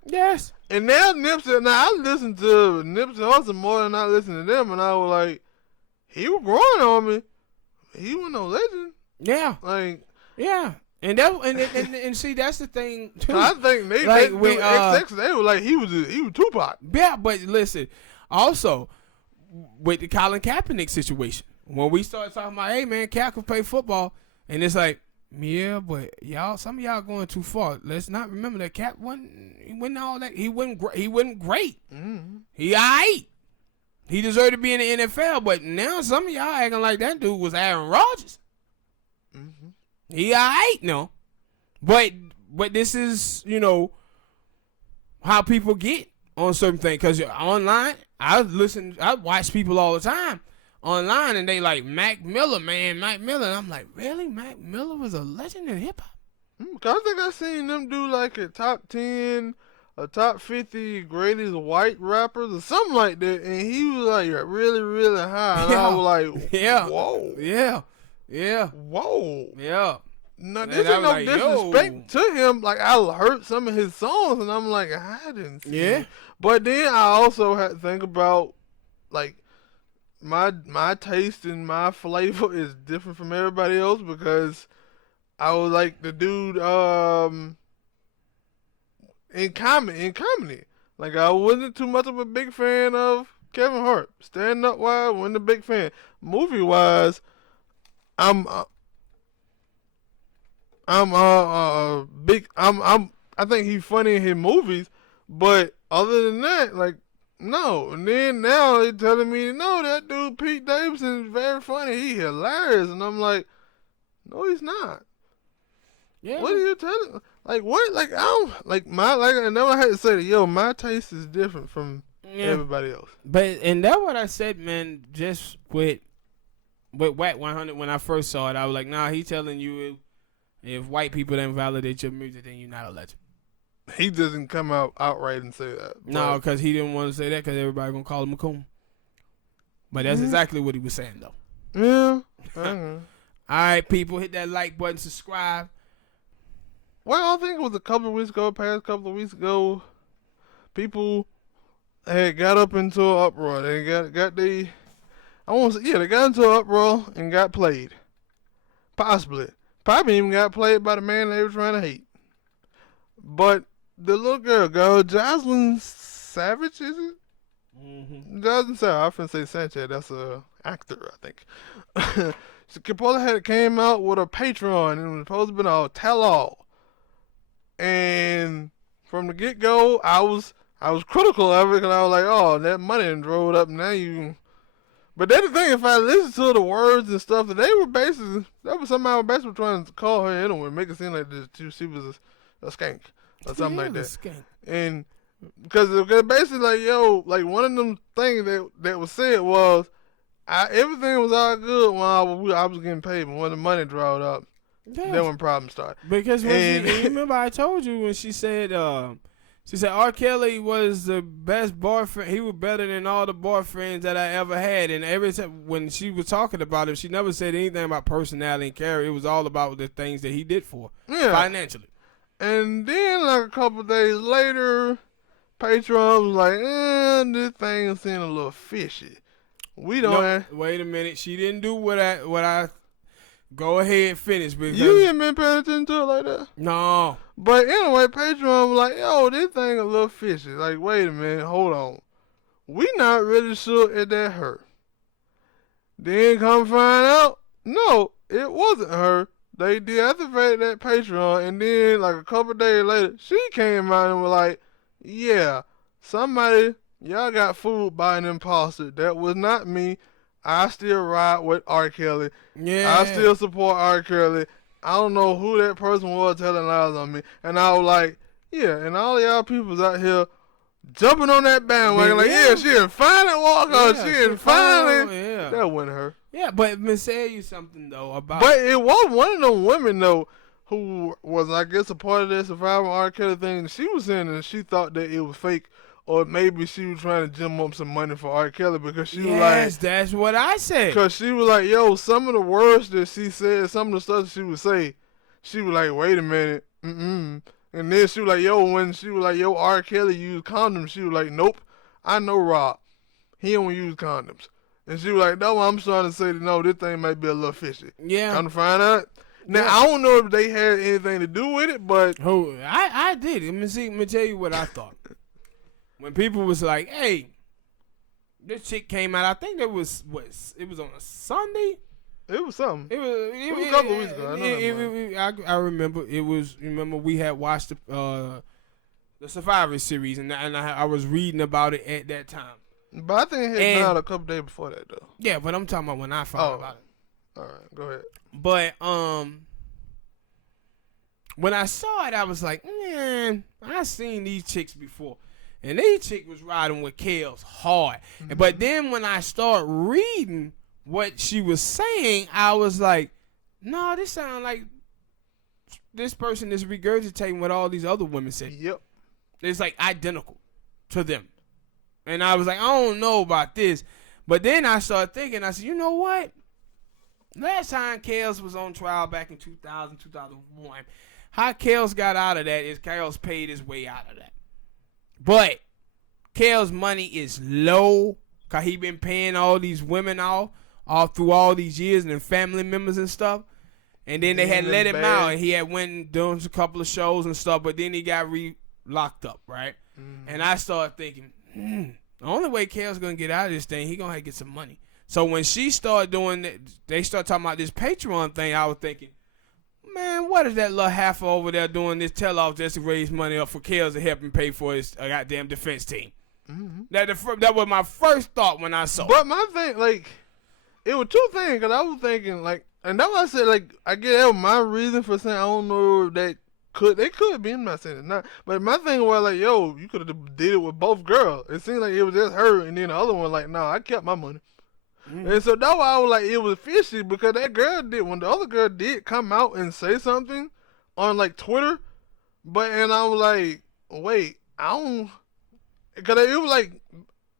Yes. And now Nipsey, now I listen to Nipsey Hussle more than I listen to them, and I was like, he was growing on me. He was no legend. Yeah. Like. Yeah. And that and see, that's the thing too. I think they like with XX, they were like he was Tupac. Yeah, but listen, also with the Colin Kaepernick situation, when we started talking about, hey man, Cap could play football, and it's like, yeah, but some of y'all going too far. Let's not remember that Cap wasn't all that. He wasn't great. Mm-hmm. He alright. He deserved to be in the NFL, but now some of y'all acting like that dude was Aaron Rodgers. Mm-hmm. He alright, no, but this is how people get on certain things, because online I watch people all the time online, and they like Mac Miller, and I'm like, really, Mac Miller was a legend in hip hop? I think I seen them do like a top 10, a top 50 greatest white rappers or something like that, and he was like really, really high, and I was like, whoa, whoa, yeah. No, this ain't no disrespect to him. Like, I heard some of his songs, and I'm like, I didn't see it. But then I also had to think about, like, my taste and my flavor is different from everybody else, because I was like the dude in comedy. Like, I wasn't too much of a big fan of Kevin Hart. Stand up wise, wasn't a big fan. Movie wise, I think he's funny in his movies, but other than that, like, no. And then now they're telling me, no, that dude Pete Davidson is very funny. He hilarious, and I'm like, no, he's not. Yeah. What are you telling? Like, what? Like, I don't like and then I had to say that, my taste is different from everybody else. But and that's what I said, man. Just with Wack 100, when I first saw it, I was like, nah, he telling you. If white people didn't validate your music, then you're not a legend. He doesn't come out outright and say that. No, because he didn't want to say that, because everybody going to call him a coon. But that's exactly what he was saying, though. Yeah. All right, people, hit that like button, subscribe. Well, I think it was a couple of weeks ago, people had got up into an uproar. They they got into an uproar and got played. Possibly. Probably even got played by the man they were trying to hate. But the little girl, Jocelyn Savage, is it? Mm-hmm. Jocelyn Savage. I was going to say Sanchez. That's an actor, I think. She came out with a Patreon, and it was supposed to be all tell-all. And from the get-go, I was critical of it, because I was like, oh, that money done drove up, now you... But that's the thing, if I listen to the words and stuff, that was somehow basically trying to call her anyway, make it seem like she was a skank or something like that. Skank. And because basically, like one of them things that was said was, everything was all good when I was getting paid, but when the money drawed up, that's when problems started. Because you remember I told you when she said R. Kelly was the best boyfriend. He was better than all the boyfriends that I ever had. And every time when she was talking about him, she never said anything about personality and character. It was all about the things that he did for her, financially. And then, like, a couple of days later, Patreon was like, this thing seemed a little fishy. We don't wait a minute. She didn't do what I go ahead, finish. Because you ain't been paying attention to it like that? No. But anyway, Patreon was like, this thing a little fishy. Like, wait a minute, hold on. We not really sure if that her. Then come find out, no, it wasn't her. They deactivated that Patreon, and then like a couple days later, she came out and was like, yeah, y'all got fooled by an imposter. That was not me. I still ride with R. Kelly. Yeah. I still support R. Kelly. I don't know who that person was telling lies on me. And I was like, and all y'all people's out here jumping on that bandwagon. Like, she done finally walked out. She done finally. That wasn't her. Yeah, but let me tell you something, though, about... But it was one of them women, though, who was, I guess, a part of that Survivor R. Kelly thing. She was saying that she thought that it was fake or maybe she was trying to gem up some money for R. Kelly because she was Yes, that's what I said. because she was like, yo, some of the words that she said, some of the stuff she would say, she was like, wait a minute, and then she was like, yo, when she was like, yo, R. Kelly used condoms, she was like, nope, I know Rob, he don't use condoms. And she was like, no, I'm trying to say that, no, this thing might be a little fishy. Yeah. Come to find out. Now, Yeah. I don't know if they had anything to do with it, but... Oh, I did. Let me tell you what I thought. When people was like, hey, this chick came out, I think it was on a Sunday? It was something. It was a couple of weeks ago. I remember. It was, remember we had watched the Survivor series, and I was reading about it at that time. But I think it had been out a couple days before that, though. Yeah, but I'm talking about when I found about it. All right, go ahead. But when I saw it, I was like, man, I seen these chicks before, and these chick was riding with Kels hard. Mm-hmm. But then when I started reading what she was saying, I was like, no, this sounds like this person is regurgitating what all these other women said. Yep. It's like identical to them. And I was like, I don't know about this. But then I started thinking, I said, you know what? Last time Kels was on trial back in 2000, 2001, how Kels got out of that is Kels paid his way out of that. But Kels' money is low because he been paying all these women all through all these years and their family members and stuff. And then they had let him out, and he had went and done a couple of shows and stuff, but then he got locked up, right? And I started thinking, the only way Kale's going to get out of this thing, he going to have to get some money. So when she started doing that, they started talking about this Patreon thing, I was thinking, man, what is that little heifer over there doing this tell-off just to raise money up for Kales to help him pay for his goddamn defense team? That was my first thought when I saw it. But my thing, like, it was two things, because I was thinking, like, and that's why I said, like, I guess that was my reason for saying I don't know if they could be, I'm not saying it's not, but my thing was like, yo, you could have did it with both girls. It seemed like it was just her, and then the other one like, nah, I kept my money. And so that's why I was like, it was fishy, because that girl when the other girl did come out and say something on like Twitter, and I was like, wait, because it was like,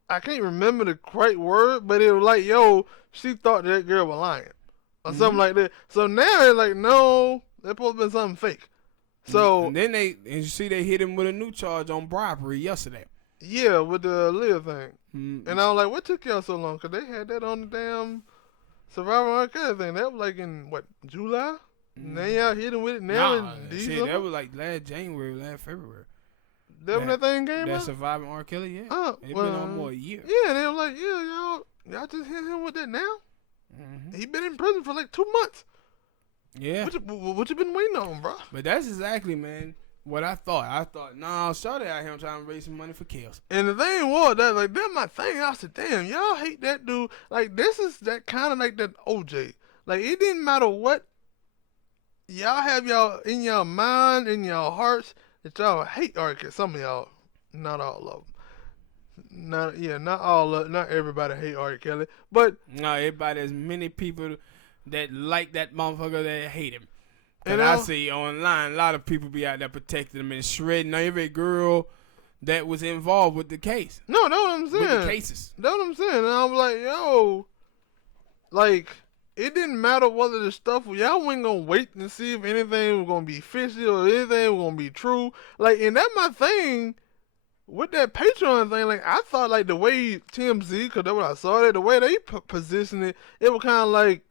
I can't remember the correct word, but it was like, yo, she thought that girl was lying. Or something like that. So now it's like, no, that supposed to be something fake. So and then you see they hit him with a new charge on bribery yesterday. Yeah, with the Lib thing. And I was like, what took y'all so long? Because they had that on the damn Survivor R. Kelly thing. That was like in, what, July? Now y'all hitting with it now in December? That was like last January, last February. That when that thing came out? That Survivor R. Kelly, yeah. It's been on more a year. Yeah, they were like, yeah, y'all just hit him with that now? He been in prison for like 2 months. Yeah. What you been waiting on, bro? But that's exactly, man, what I thought. I thought, nah, Shawty out here trying to raise some money for Kels. And the thing was, that's my thing. I said, damn, y'all hate that dude. Like, this is that kind of like that OJ. Like, it didn't matter what y'all have y'all in y'all mind, in y'all hearts, that y'all hate R. Kelly. Some of y'all, not all of them. Not everybody hate R. Kelly, but no, everybody. There's many people that like that motherfucker that hate him. And I see online, a lot of people be out there protecting him and shredding every girl that was involved with the case. No, that's what I'm saying. With the cases. That's what I'm saying. And I was like, yo, like, it didn't matter whether the stuff, y'all wasn't going to wait and see if anything was going to be fishy or anything was going to be true. Like, and that's my thing. With that Patreon thing, like, I thought, like, the way TMZ, because that's what I saw there, the way they positioned it, it was kind of like,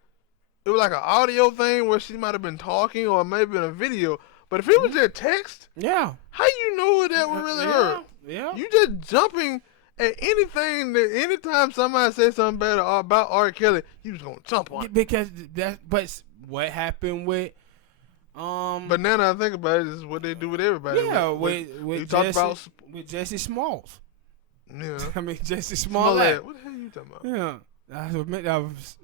it was like an audio thing where she might have been talking or maybe in a video. But if it was just text, yeah, how you know that was really her? Yeah. You just jumping at anything that anytime somebody says something bad about R. Kelly, you just going to jump on it. Because but what happened with But now that I think about it, this is what they do with everybody. Yeah, with Jesse Smalls. Yeah. I mean, Jesse Smollett. What the hell are you talking about? Yeah. I was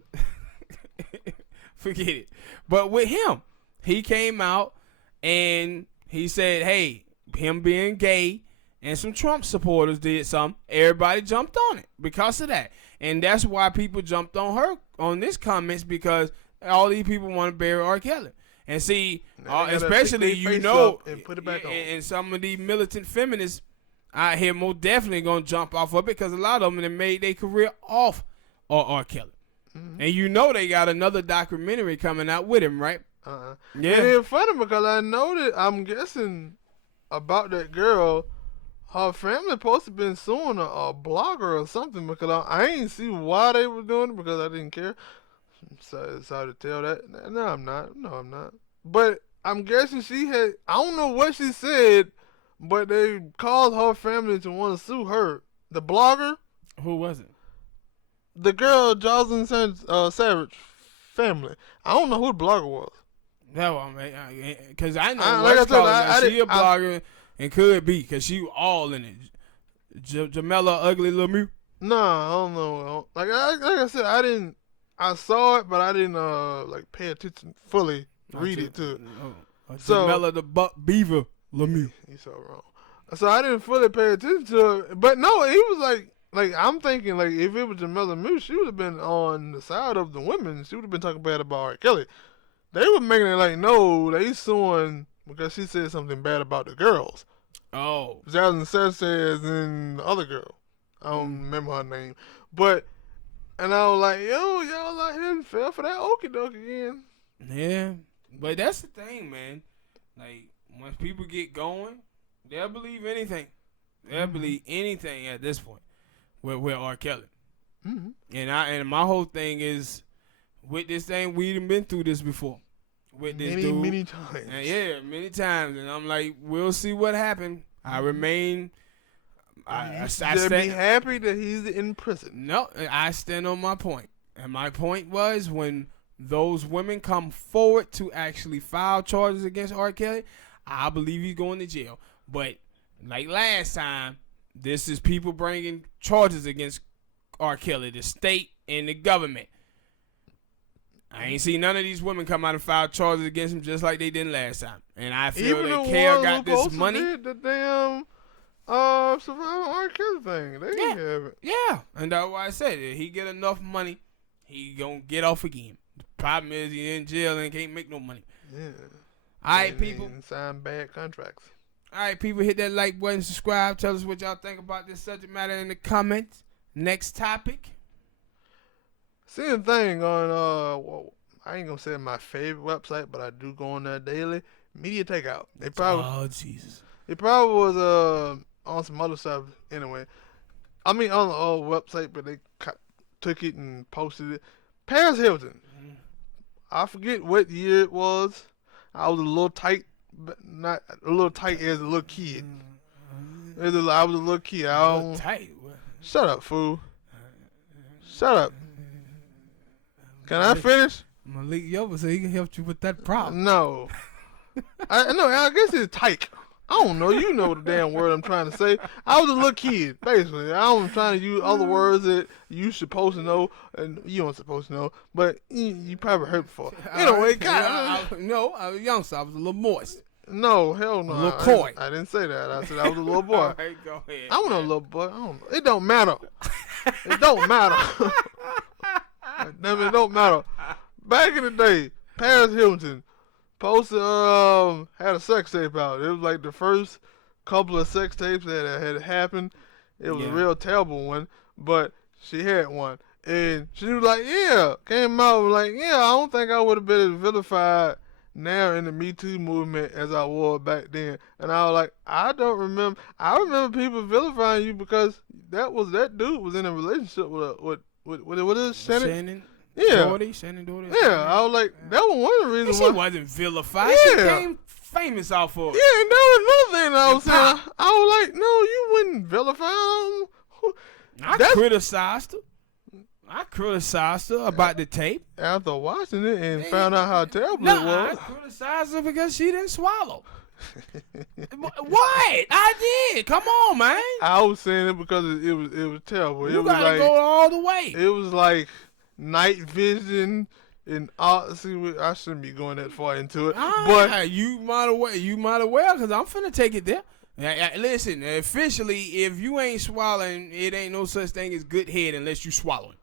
forget it. But with him, he came out and he said, hey, him being gay and some Trump supporters did something. Everybody jumped on it because of that. And that's why people jumped on her on this comments, because all these people want to bury R. Kelly. And see, especially, and put it back on. And some of these militant feminists out here most definitely gonna jump off of it because a lot of them have made their career off R. Kelly. Mm-hmm. And you know they got another documentary coming out with him, right? Yeah. And it's funny because I know that I'm guessing about that girl. Her family supposed to been suing a blogger or something because I ain't see why they were doing it because I didn't care. So sorry to tell that. No, I'm not. But I'm guessing she had. I don't know what she said, but they called her family to want to sue her. The blogger. Who was it? The girl, Jocelyn Savage family. I don't know who the blogger was. No, I mean, because I know she a blogger and could be because she all in it. Jamela Ugly Lemieux. No, I don't know. Like I said, I saw it, but I didn't pay attention fully. Read it too. So Jamela the Buck Beaver Lemieux. He's so wrong. So I didn't fully pay attention to it. But no, he was like I'm thinking like if it was Jamela Lemieux, she would have been on the side of the women. She would have been talking bad about R. Kelly. They were making it like no, they suing because she said something bad about the girls. Oh, Jasmine Sanchez and the other girl. I don't remember her name, but and I was like, yo, y'all out here fell for that okie doke again. Yeah, but that's the thing, man. Like once people get going, they'll believe anything. They'll believe anything at this point with R. Kelly. Mm-hmm. And my whole thing is with this thing, we done been through this before. With this dude. Many times. Yeah, many times. And I'm like, we'll see what happened. I remain. I be happy that he's in prison. No, I stand on my point. And my point was when those women come forward to actually file charges against R. Kelly, I believe he's going to jail. But like last time, this is people bringing charges against R. Kelly, the state and the government. I ain't seen none of these women come out and file charges against him just like they did last time. And I feel even that Care got this money. The damn survival R. Kelly thing. They didn't have it. Yeah. And that's why I said if he get enough money, he gonna get off again. The problem is he in jail and can't make no money. Yeah. All right, people. And sign bad contracts. All right, people, hit that like button, subscribe. Tell us what y'all think about this subject matter in the comments. Next topic. Same thing on I ain't gonna say my favorite website, but I do go on there daily. Media Takeout. Jesus. It probably was on some other stuff anyway. I mean on the old website, but they took it and posted it. Paris Hilton. Mm-hmm. I forget what year it was. I was a little tight, but not a little tight as a little kid. I was a little kid. Tight. Shut up, fool. Shut up. Can I finish? I'm gonna leak you over so he can help you with that problem. No. I guess it's tight. I don't know. You know the damn word I'm trying to say. I was a little kid, basically. I was trying to use other words that you supposed to know and you aren't supposed to know, but you probably heard before. Anyway, I was young, so I was a little moist. No, hell no. A little coy. I didn't say that. I said I was a little boy. All right, go ahead. I was a little boy. I don't know. It don't matter. It don't matter. Damn, it don't matter. Back in the day, Paris Hilton posted had a sex tape out. It was like the first couple of sex tapes that had happened. It was a real terrible one, but she had one. And she was like, came out like, I don't think I would have been as vilified now in the Me Too movement as I was back then. And I was like, I remember people vilifying you because that dude was in a relationship with what is Shannon? Shannon Doherty. Yeah, I was like, that was one of the reasons why. She wasn't vilified. She became famous off of it. Yeah, and that was another thing I was saying. I was like, no, you wouldn't vilify him. I criticized her about the tape. After watching it and found out how terrible it was. I criticized her because she didn't swallow. What? I did. Come on, man. I was saying it because it was terrible. You it was gotta go all the way. It was like night vision and see, I shouldn't be going that far into it. But you might as well, because I'm finna take it there. Listen, officially, if you ain't swallowing, it ain't no such thing as good head unless you swallowing.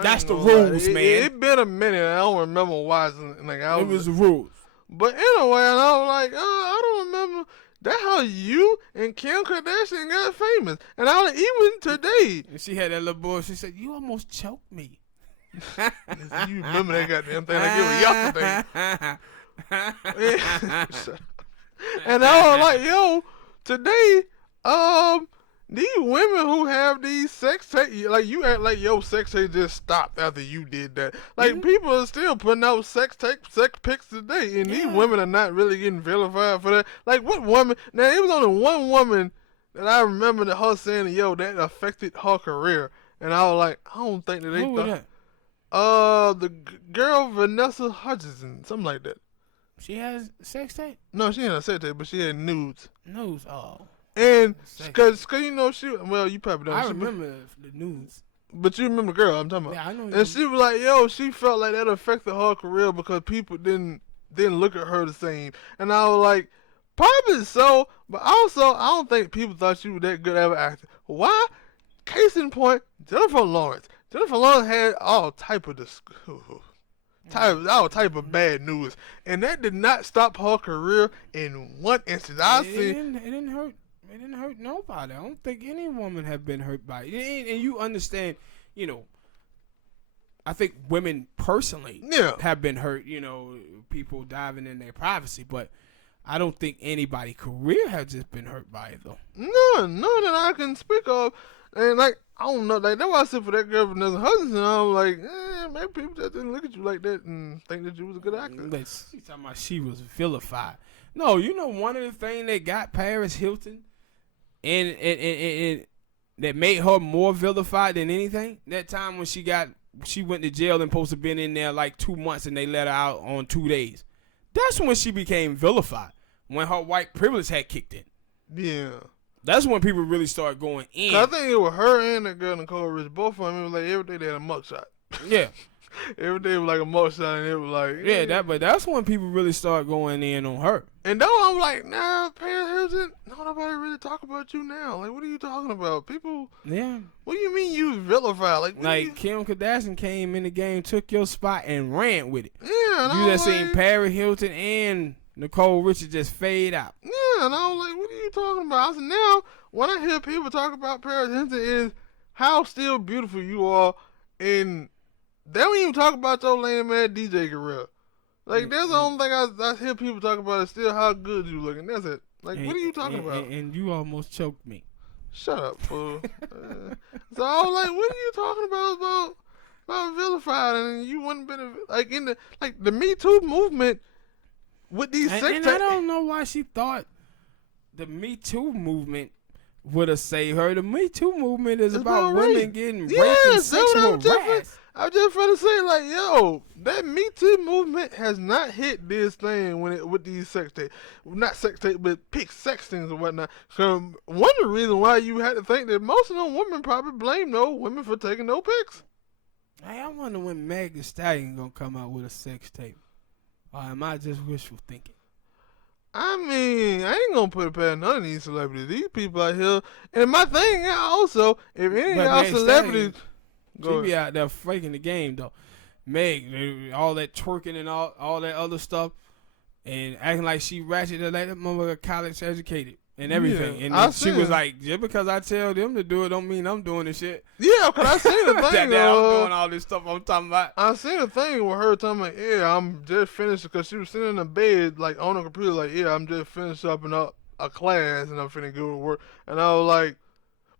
That's the rules, man. It been a minute. I don't remember why. It was the rules. But anyway, and I was like, I don't remember. That's how you and Kim Kardashian got famous. And even today. And she had that little boy. She said, "You almost choked me." You remember that goddamn thing like it was yesterday. And I was like, yo, today, these women who have these sex tape, like you act like your sex tape just stopped after you did that. Like people are still putting out sex pics today, and these women are not really getting vilified for that. Like what woman? Now it was only one woman that I remember that her saying, yo, that affected her career, and I was like, I don't think that they Who was that? The girl Vanessa Hudson, something like that. She has sex tape? No, she ain't a sex tape, but she had nudes. Nudes, oh. And cause you know you probably don't. I remember the news. But you remember the girl I'm talking about. Yeah, I know. And she was like, yo, she felt like that affected her career because people didn't look at her the same. And I was like, probably so, but also I don't think people thought she was that good of an actor. Why? Case in point, Jennifer Lawrence. Jennifer Lawrence had all type of bad news, and that did not stop her career in one instance. It didn't hurt. It didn't hurt nobody. I don't think any woman have been hurt by it. And you understand, you know, I think women personally have been hurt, you know, people diving in their privacy, but I don't think anybody's career has just been hurt by it, though. None that I can speak of. And, like, I don't know. Like, that's why I said for that girl Vanessa Hudson, I'm like, maybe people just didn't look at you like that and think that you was a good actor. She's talking about she was vilified. No, you know, one of the things that got Paris Hilton and that made her more vilified than anything, that time when she went to jail and supposed to been in there like 2 months and they let her out on 2 days. That's when she became vilified, when her white privilege had kicked in. Yeah. That's when people really start going in. I think it was her and that girl Nicole Rich. Both of them, it was like every day they had a mugshot. Yeah. Every day was like a mugshot, and it was like but that's when people really start going in on her. And though I'm like, nah, Paris Hilton, nobody really talk about you now. Like, what are you talking about? People, what do you mean you vilified? Like Kim Kardashian came in the game, took your spot, and ran with it. Yeah, and you just seen Paris Hilton and Nicole Richie just fade out. Yeah, and I was like, what are you talking about? I said, now, when I hear people talk about Paris Hilton is how still beautiful you are, and they don't even talk about your lame ass DJ career. Like, that's the only thing I hear people talk about is still how good you look, and that's it. Like, what are you talking about? And you almost choked me. Shut up, fool. So I was like, what are you talking about vilified? And you wouldn't been like in the Me Too movement with these sex and I don't know why she thought the Me Too movement would have saved her. The Me Too movement is about women getting raped and sexual harassed. I'm just trying to say, like, yo, that Me Too movement has not hit this thing with these sex tapes. Not sex tapes, but sex things and whatnot. So one of the reasons why you had to think that most of them women probably blame those women for taking those pics. Hey, I wonder when Meg Thee Stallion gonna come out with a sex tape. Or am I just wishful thinking? I mean, I ain't gonna put it past none of these celebrities. These people out here, and my thing also, if any of y'all celebrities, she be out there faking the game though. Meg, all that twerking and all that other stuff, and acting like she ratchet like that motherfucker college educated and everything. Yeah, and then she was like, just because I tell them to do it don't mean I'm doing the shit. Yeah, because I seen the thing. that I'm doing all this stuff I'm talking about. I seen a thing with her talking about, yeah, I'm just finished, because she was sitting in the bed, like, on the computer, like, yeah, I'm just finished up in a class, and I'm finna go to work. And I was like,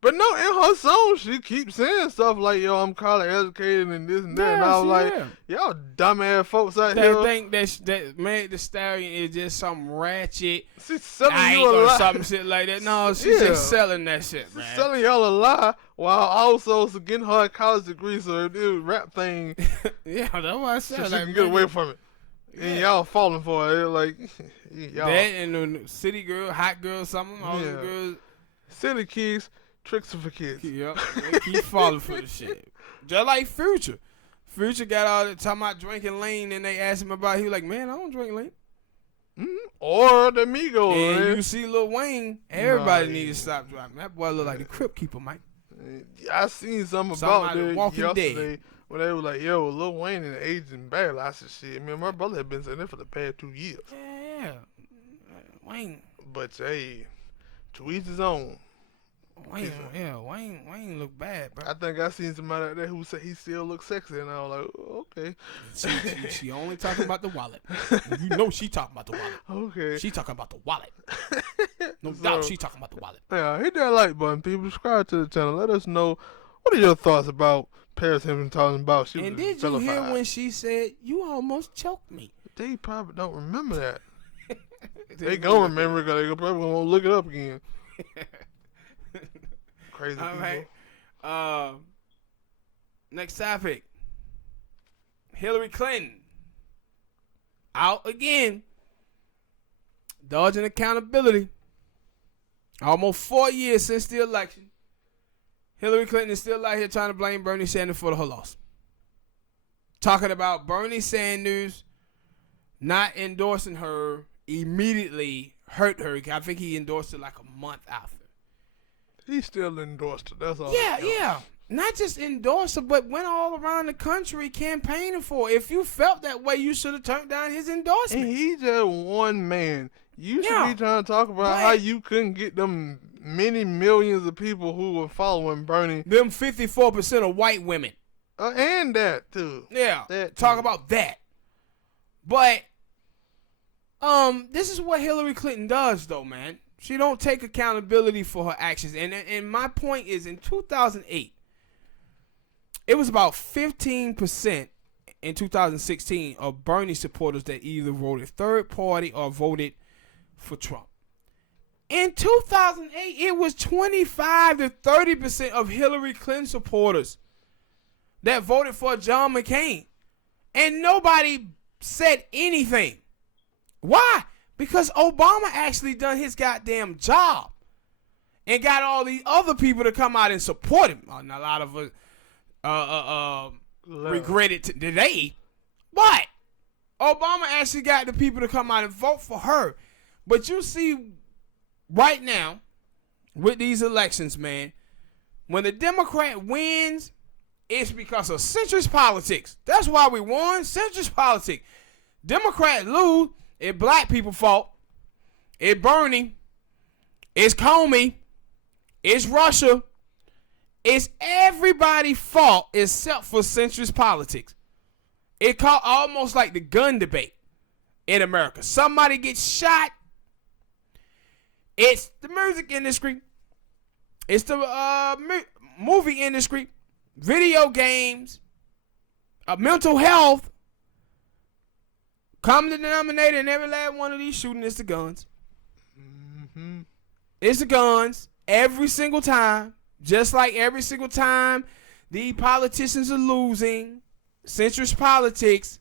but no, in her song, she keeps saying stuff like, yo, I'm college educated and this and that. Yeah, and I was like, y'all dumbass folks out here. They think that Meg Thee Stallion is just some ratchet she's selling you a lie. Or something shit like that. No, she's just selling that shit, man. She's selling y'all a lie while also getting her a college degree, so it was rap thing. Yeah, that's what I said. So she can get away from it. Yeah. And y'all falling for it. Like, y'all. That and the City Girl, Hot Girl, something. All the girls. City Kids. Tricks for kids. Yep, they keep falling for the shit. Just like Future. Future got all the talking about drinking lean, and they asked him about it. He was like, man, I don't drink lean. Mm-hmm. Or the Migos. And man. you see Lil Wayne, everybody need to stop driving. That boy look like the Crip Keeper, Mike. I seen something about that yesterday dead. when they were like, yo, Lil Wayne and aging bad. I said, shit. I mean, my brother had been saying that for the past 2 years. Yeah. Wayne. But hey, to each his own. Wayne look bad, bro. I think I seen somebody out there who said he still looks sexy, and I was like, okay. She only talking about the wallet. You know she talking about the wallet. Okay. She talking about the wallet. No doubt she talking about the wallet. Yeah, hit that like button, people. Subscribe to the channel. Let us know what are your thoughts about Paris Hilton talking about. She And was did you hear vilified. when she said, "You almost choked me"? They probably don't remember that. They gonna remember because they probably gonna look it up again. Crazy All people. right. Next topic. Hillary Clinton out again, dodging accountability. Almost 4 years since the election, Hillary Clinton is still out here trying to blame Bernie Sanders for her loss. Talking about Bernie Sanders not endorsing her immediately hurt her. I think he endorsed it like a month after. He still endorsed it. That's all. Yeah. Not just endorsed her, but went all around the country campaigning for her. If you felt that way, you should have turned down his endorsement. And he's just one man. You should be trying to talk about how you couldn't get them many millions of people who were following Bernie. Them 54% of white women. And that, too. Yeah. That Talk too. about that. But this is what Hillary Clinton does, though, man. She don't take accountability for her actions. And my point is, in 2008, it was about 15% in 2016 of Bernie supporters that either voted third party or voted for Trump. In 2008, it was 25 to 30% of Hillary Clinton supporters that voted for John McCain. And nobody said anything. Why? Because Obama actually done his goddamn job and got all these other people to come out and support him. And a lot of us regret it today. But Obama actually got the people to come out and vote for her. But you see right now with these elections, man, when the Democrat wins, it's because of centrist politics. That's why we won. Centrist politics. Democrat lose, it's black people's fault. It's Bernie. It's Comey. It's Russia. It's everybody's fault except for centrist politics. It called almost like the gun debate in America. Somebody gets shot. It's the music industry. It's the movie industry. Video games. Mental health. Common denominator in every last one of these shootings is the guns. Mm-hmm. It's the guns every single time. Just like every single time the politicians are losing, centrist politics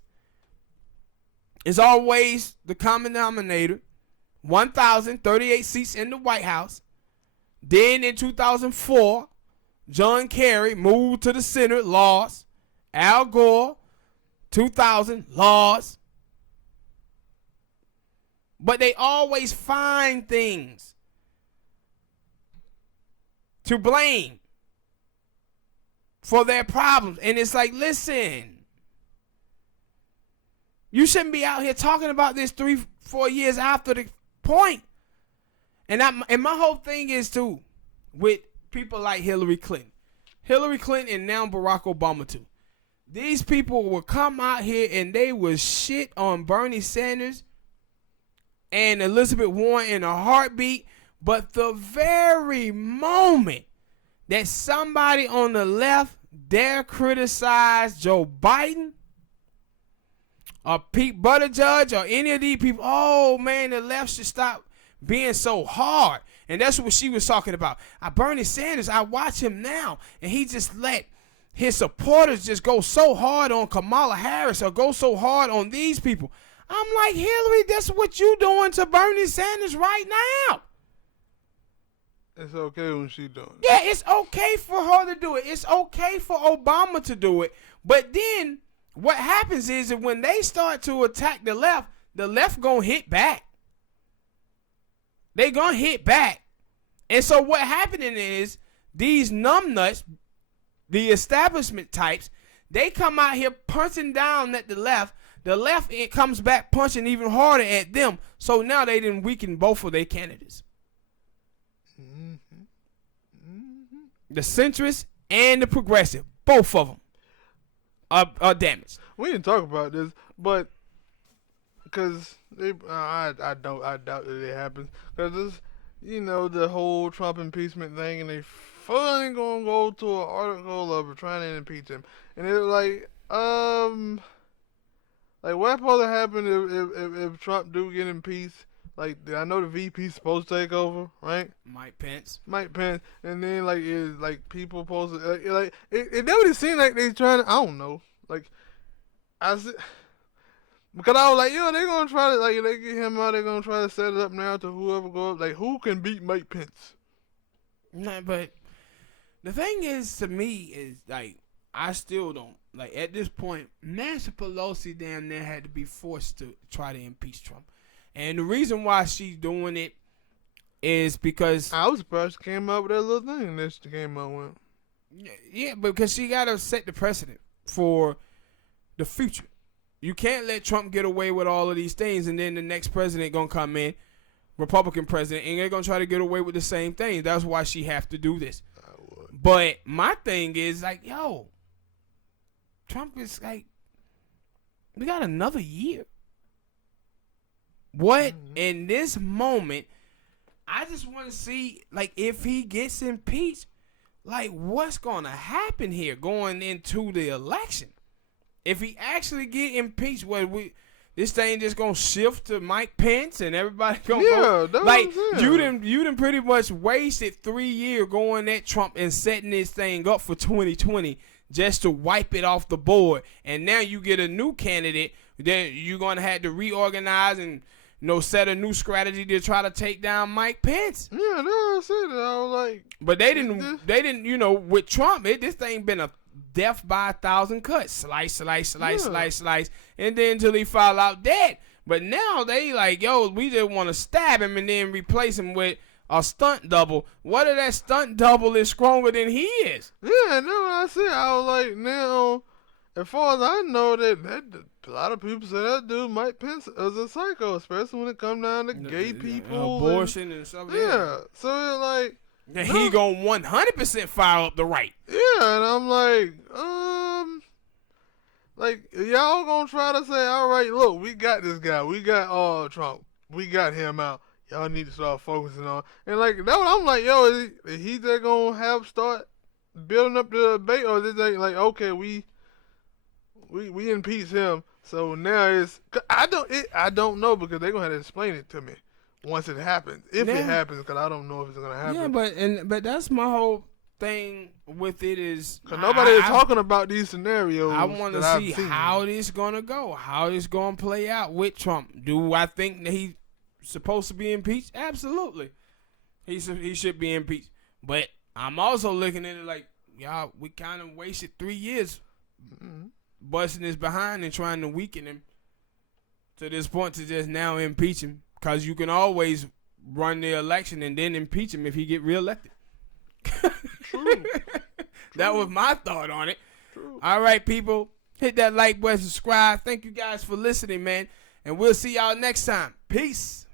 is always the common denominator. 1,038 seats in the White House. Then in 2004, John Kerry moved to the Senate, lost. Al Gore, 2000, lost. But they always find things to blame for their problems. And it's like, listen, you shouldn't be out here talking about this 3-4 years after the point. And my whole thing is, too, with people like Hillary Clinton. Hillary Clinton and now Barack Obama, too. These people will come out here and they will shit on Bernie Sanders and Elizabeth Warren in a heartbeat. But the very moment that somebody on the left dare criticize Joe Biden or Pete Buttigieg or any of these people, oh man, the left should stop being so hard. And that's what she was talking about. Bernie Sanders, I watch him now, and he just let his supporters just go so hard on Kamala Harris or go so hard on these people. I'm like, Hillary, that's what you doing to Bernie Sanders right now. It's okay when she doing it. Yeah, it's okay for her to do it. It's okay for Obama to do it. But then what happens is that when they start to attack the left gonna hit back. They gonna hit back. And so what happening is these numbnuts, the establishment types, they come out here punching down at the left the left it comes back punching even harder at them. So now they didn't weaken both of their candidates. The centrist and the progressive, both of them are damaged. We didn't talk about this, but because I doubt that it happens because this, the whole Trump impeachment thing, and they finally gonna go to an article of trying to impeach him, and it's like what's supposed to happen if Trump do get impeached? Like I know the VP's supposed to take over, right? Mike Pence, and then people supposed to it never seemed like they trying to. I don't know, because I was like, they're gonna try to they get him out. They're gonna try to set it up now to whoever go up. Like who can beat Mike Pence? Nah, but the thing is, to me, is I still don't at this point. Nancy Pelosi damn near had to be forced to try to impeach Trump. And the reason why she's doing it is because I was surprised she came up with that little thing that she came up with. Yeah, because she got to set the precedent for the future. You can't let Trump get away with all of these things, and then the next president gonna come in, Republican president, and they're gonna try to get away with the same thing. That's why she have to do this. But my thing is Trump is we got another year. What in this moment, I just want to see if he gets impeached, what's gonna happen here going into the election. If he actually get impeached, this thing just gonna shift to Mike Pence and everybody gonna go. You done pretty much wasted 3 years going at Trump and setting this thing up for 2020 just to wipe it off the board, and now you get a new candidate. Then you're gonna have to reorganize and set a new strategy to try to take down Mike Pence. Yeah, no, I said it. I was like, but they didn't. With Trump, this thing been a death by 1,000 cuts. Slice, and then until he fall out dead. But now they we just want to stab him and then replace him with a stunt double. What if that stunt double is stronger than he is? Yeah, no, I said I was like, now, as far as I know, that a lot of people say that dude Mike Pence is a psycho, especially when it comes down to gay people, abortion and stuff. Yeah, so he gonna 100% fire up the right. Yeah, and I'm y'all gonna try to say, all right, look, we got this guy, we got Trump, we got him out. Y'all need to start focusing on, and that's what I'm like, is he just gonna start building up the debate, or is it okay, we impeach him, so now I don't know, because they're gonna have to explain it to me once it happens, if it happens, because I don't know if it's gonna happen. Yeah, but that's my whole thing with it is because nobody is talking about these scenarios. I want to see how this gonna go, how this gonna play out with Trump. Do I think that he's supposed to be impeached? Absolutely, he should be impeached. But I'm also looking at it y'all, we kind of wasted 3 years busting his behind and trying to weaken him to this point to just now impeach him, because you can always run the election and then impeach him if he get reelected. True. That was my thought on it. True. All right, people, hit that like button, subscribe. Thank you guys for listening, man, and we'll see y'all next time. Peace.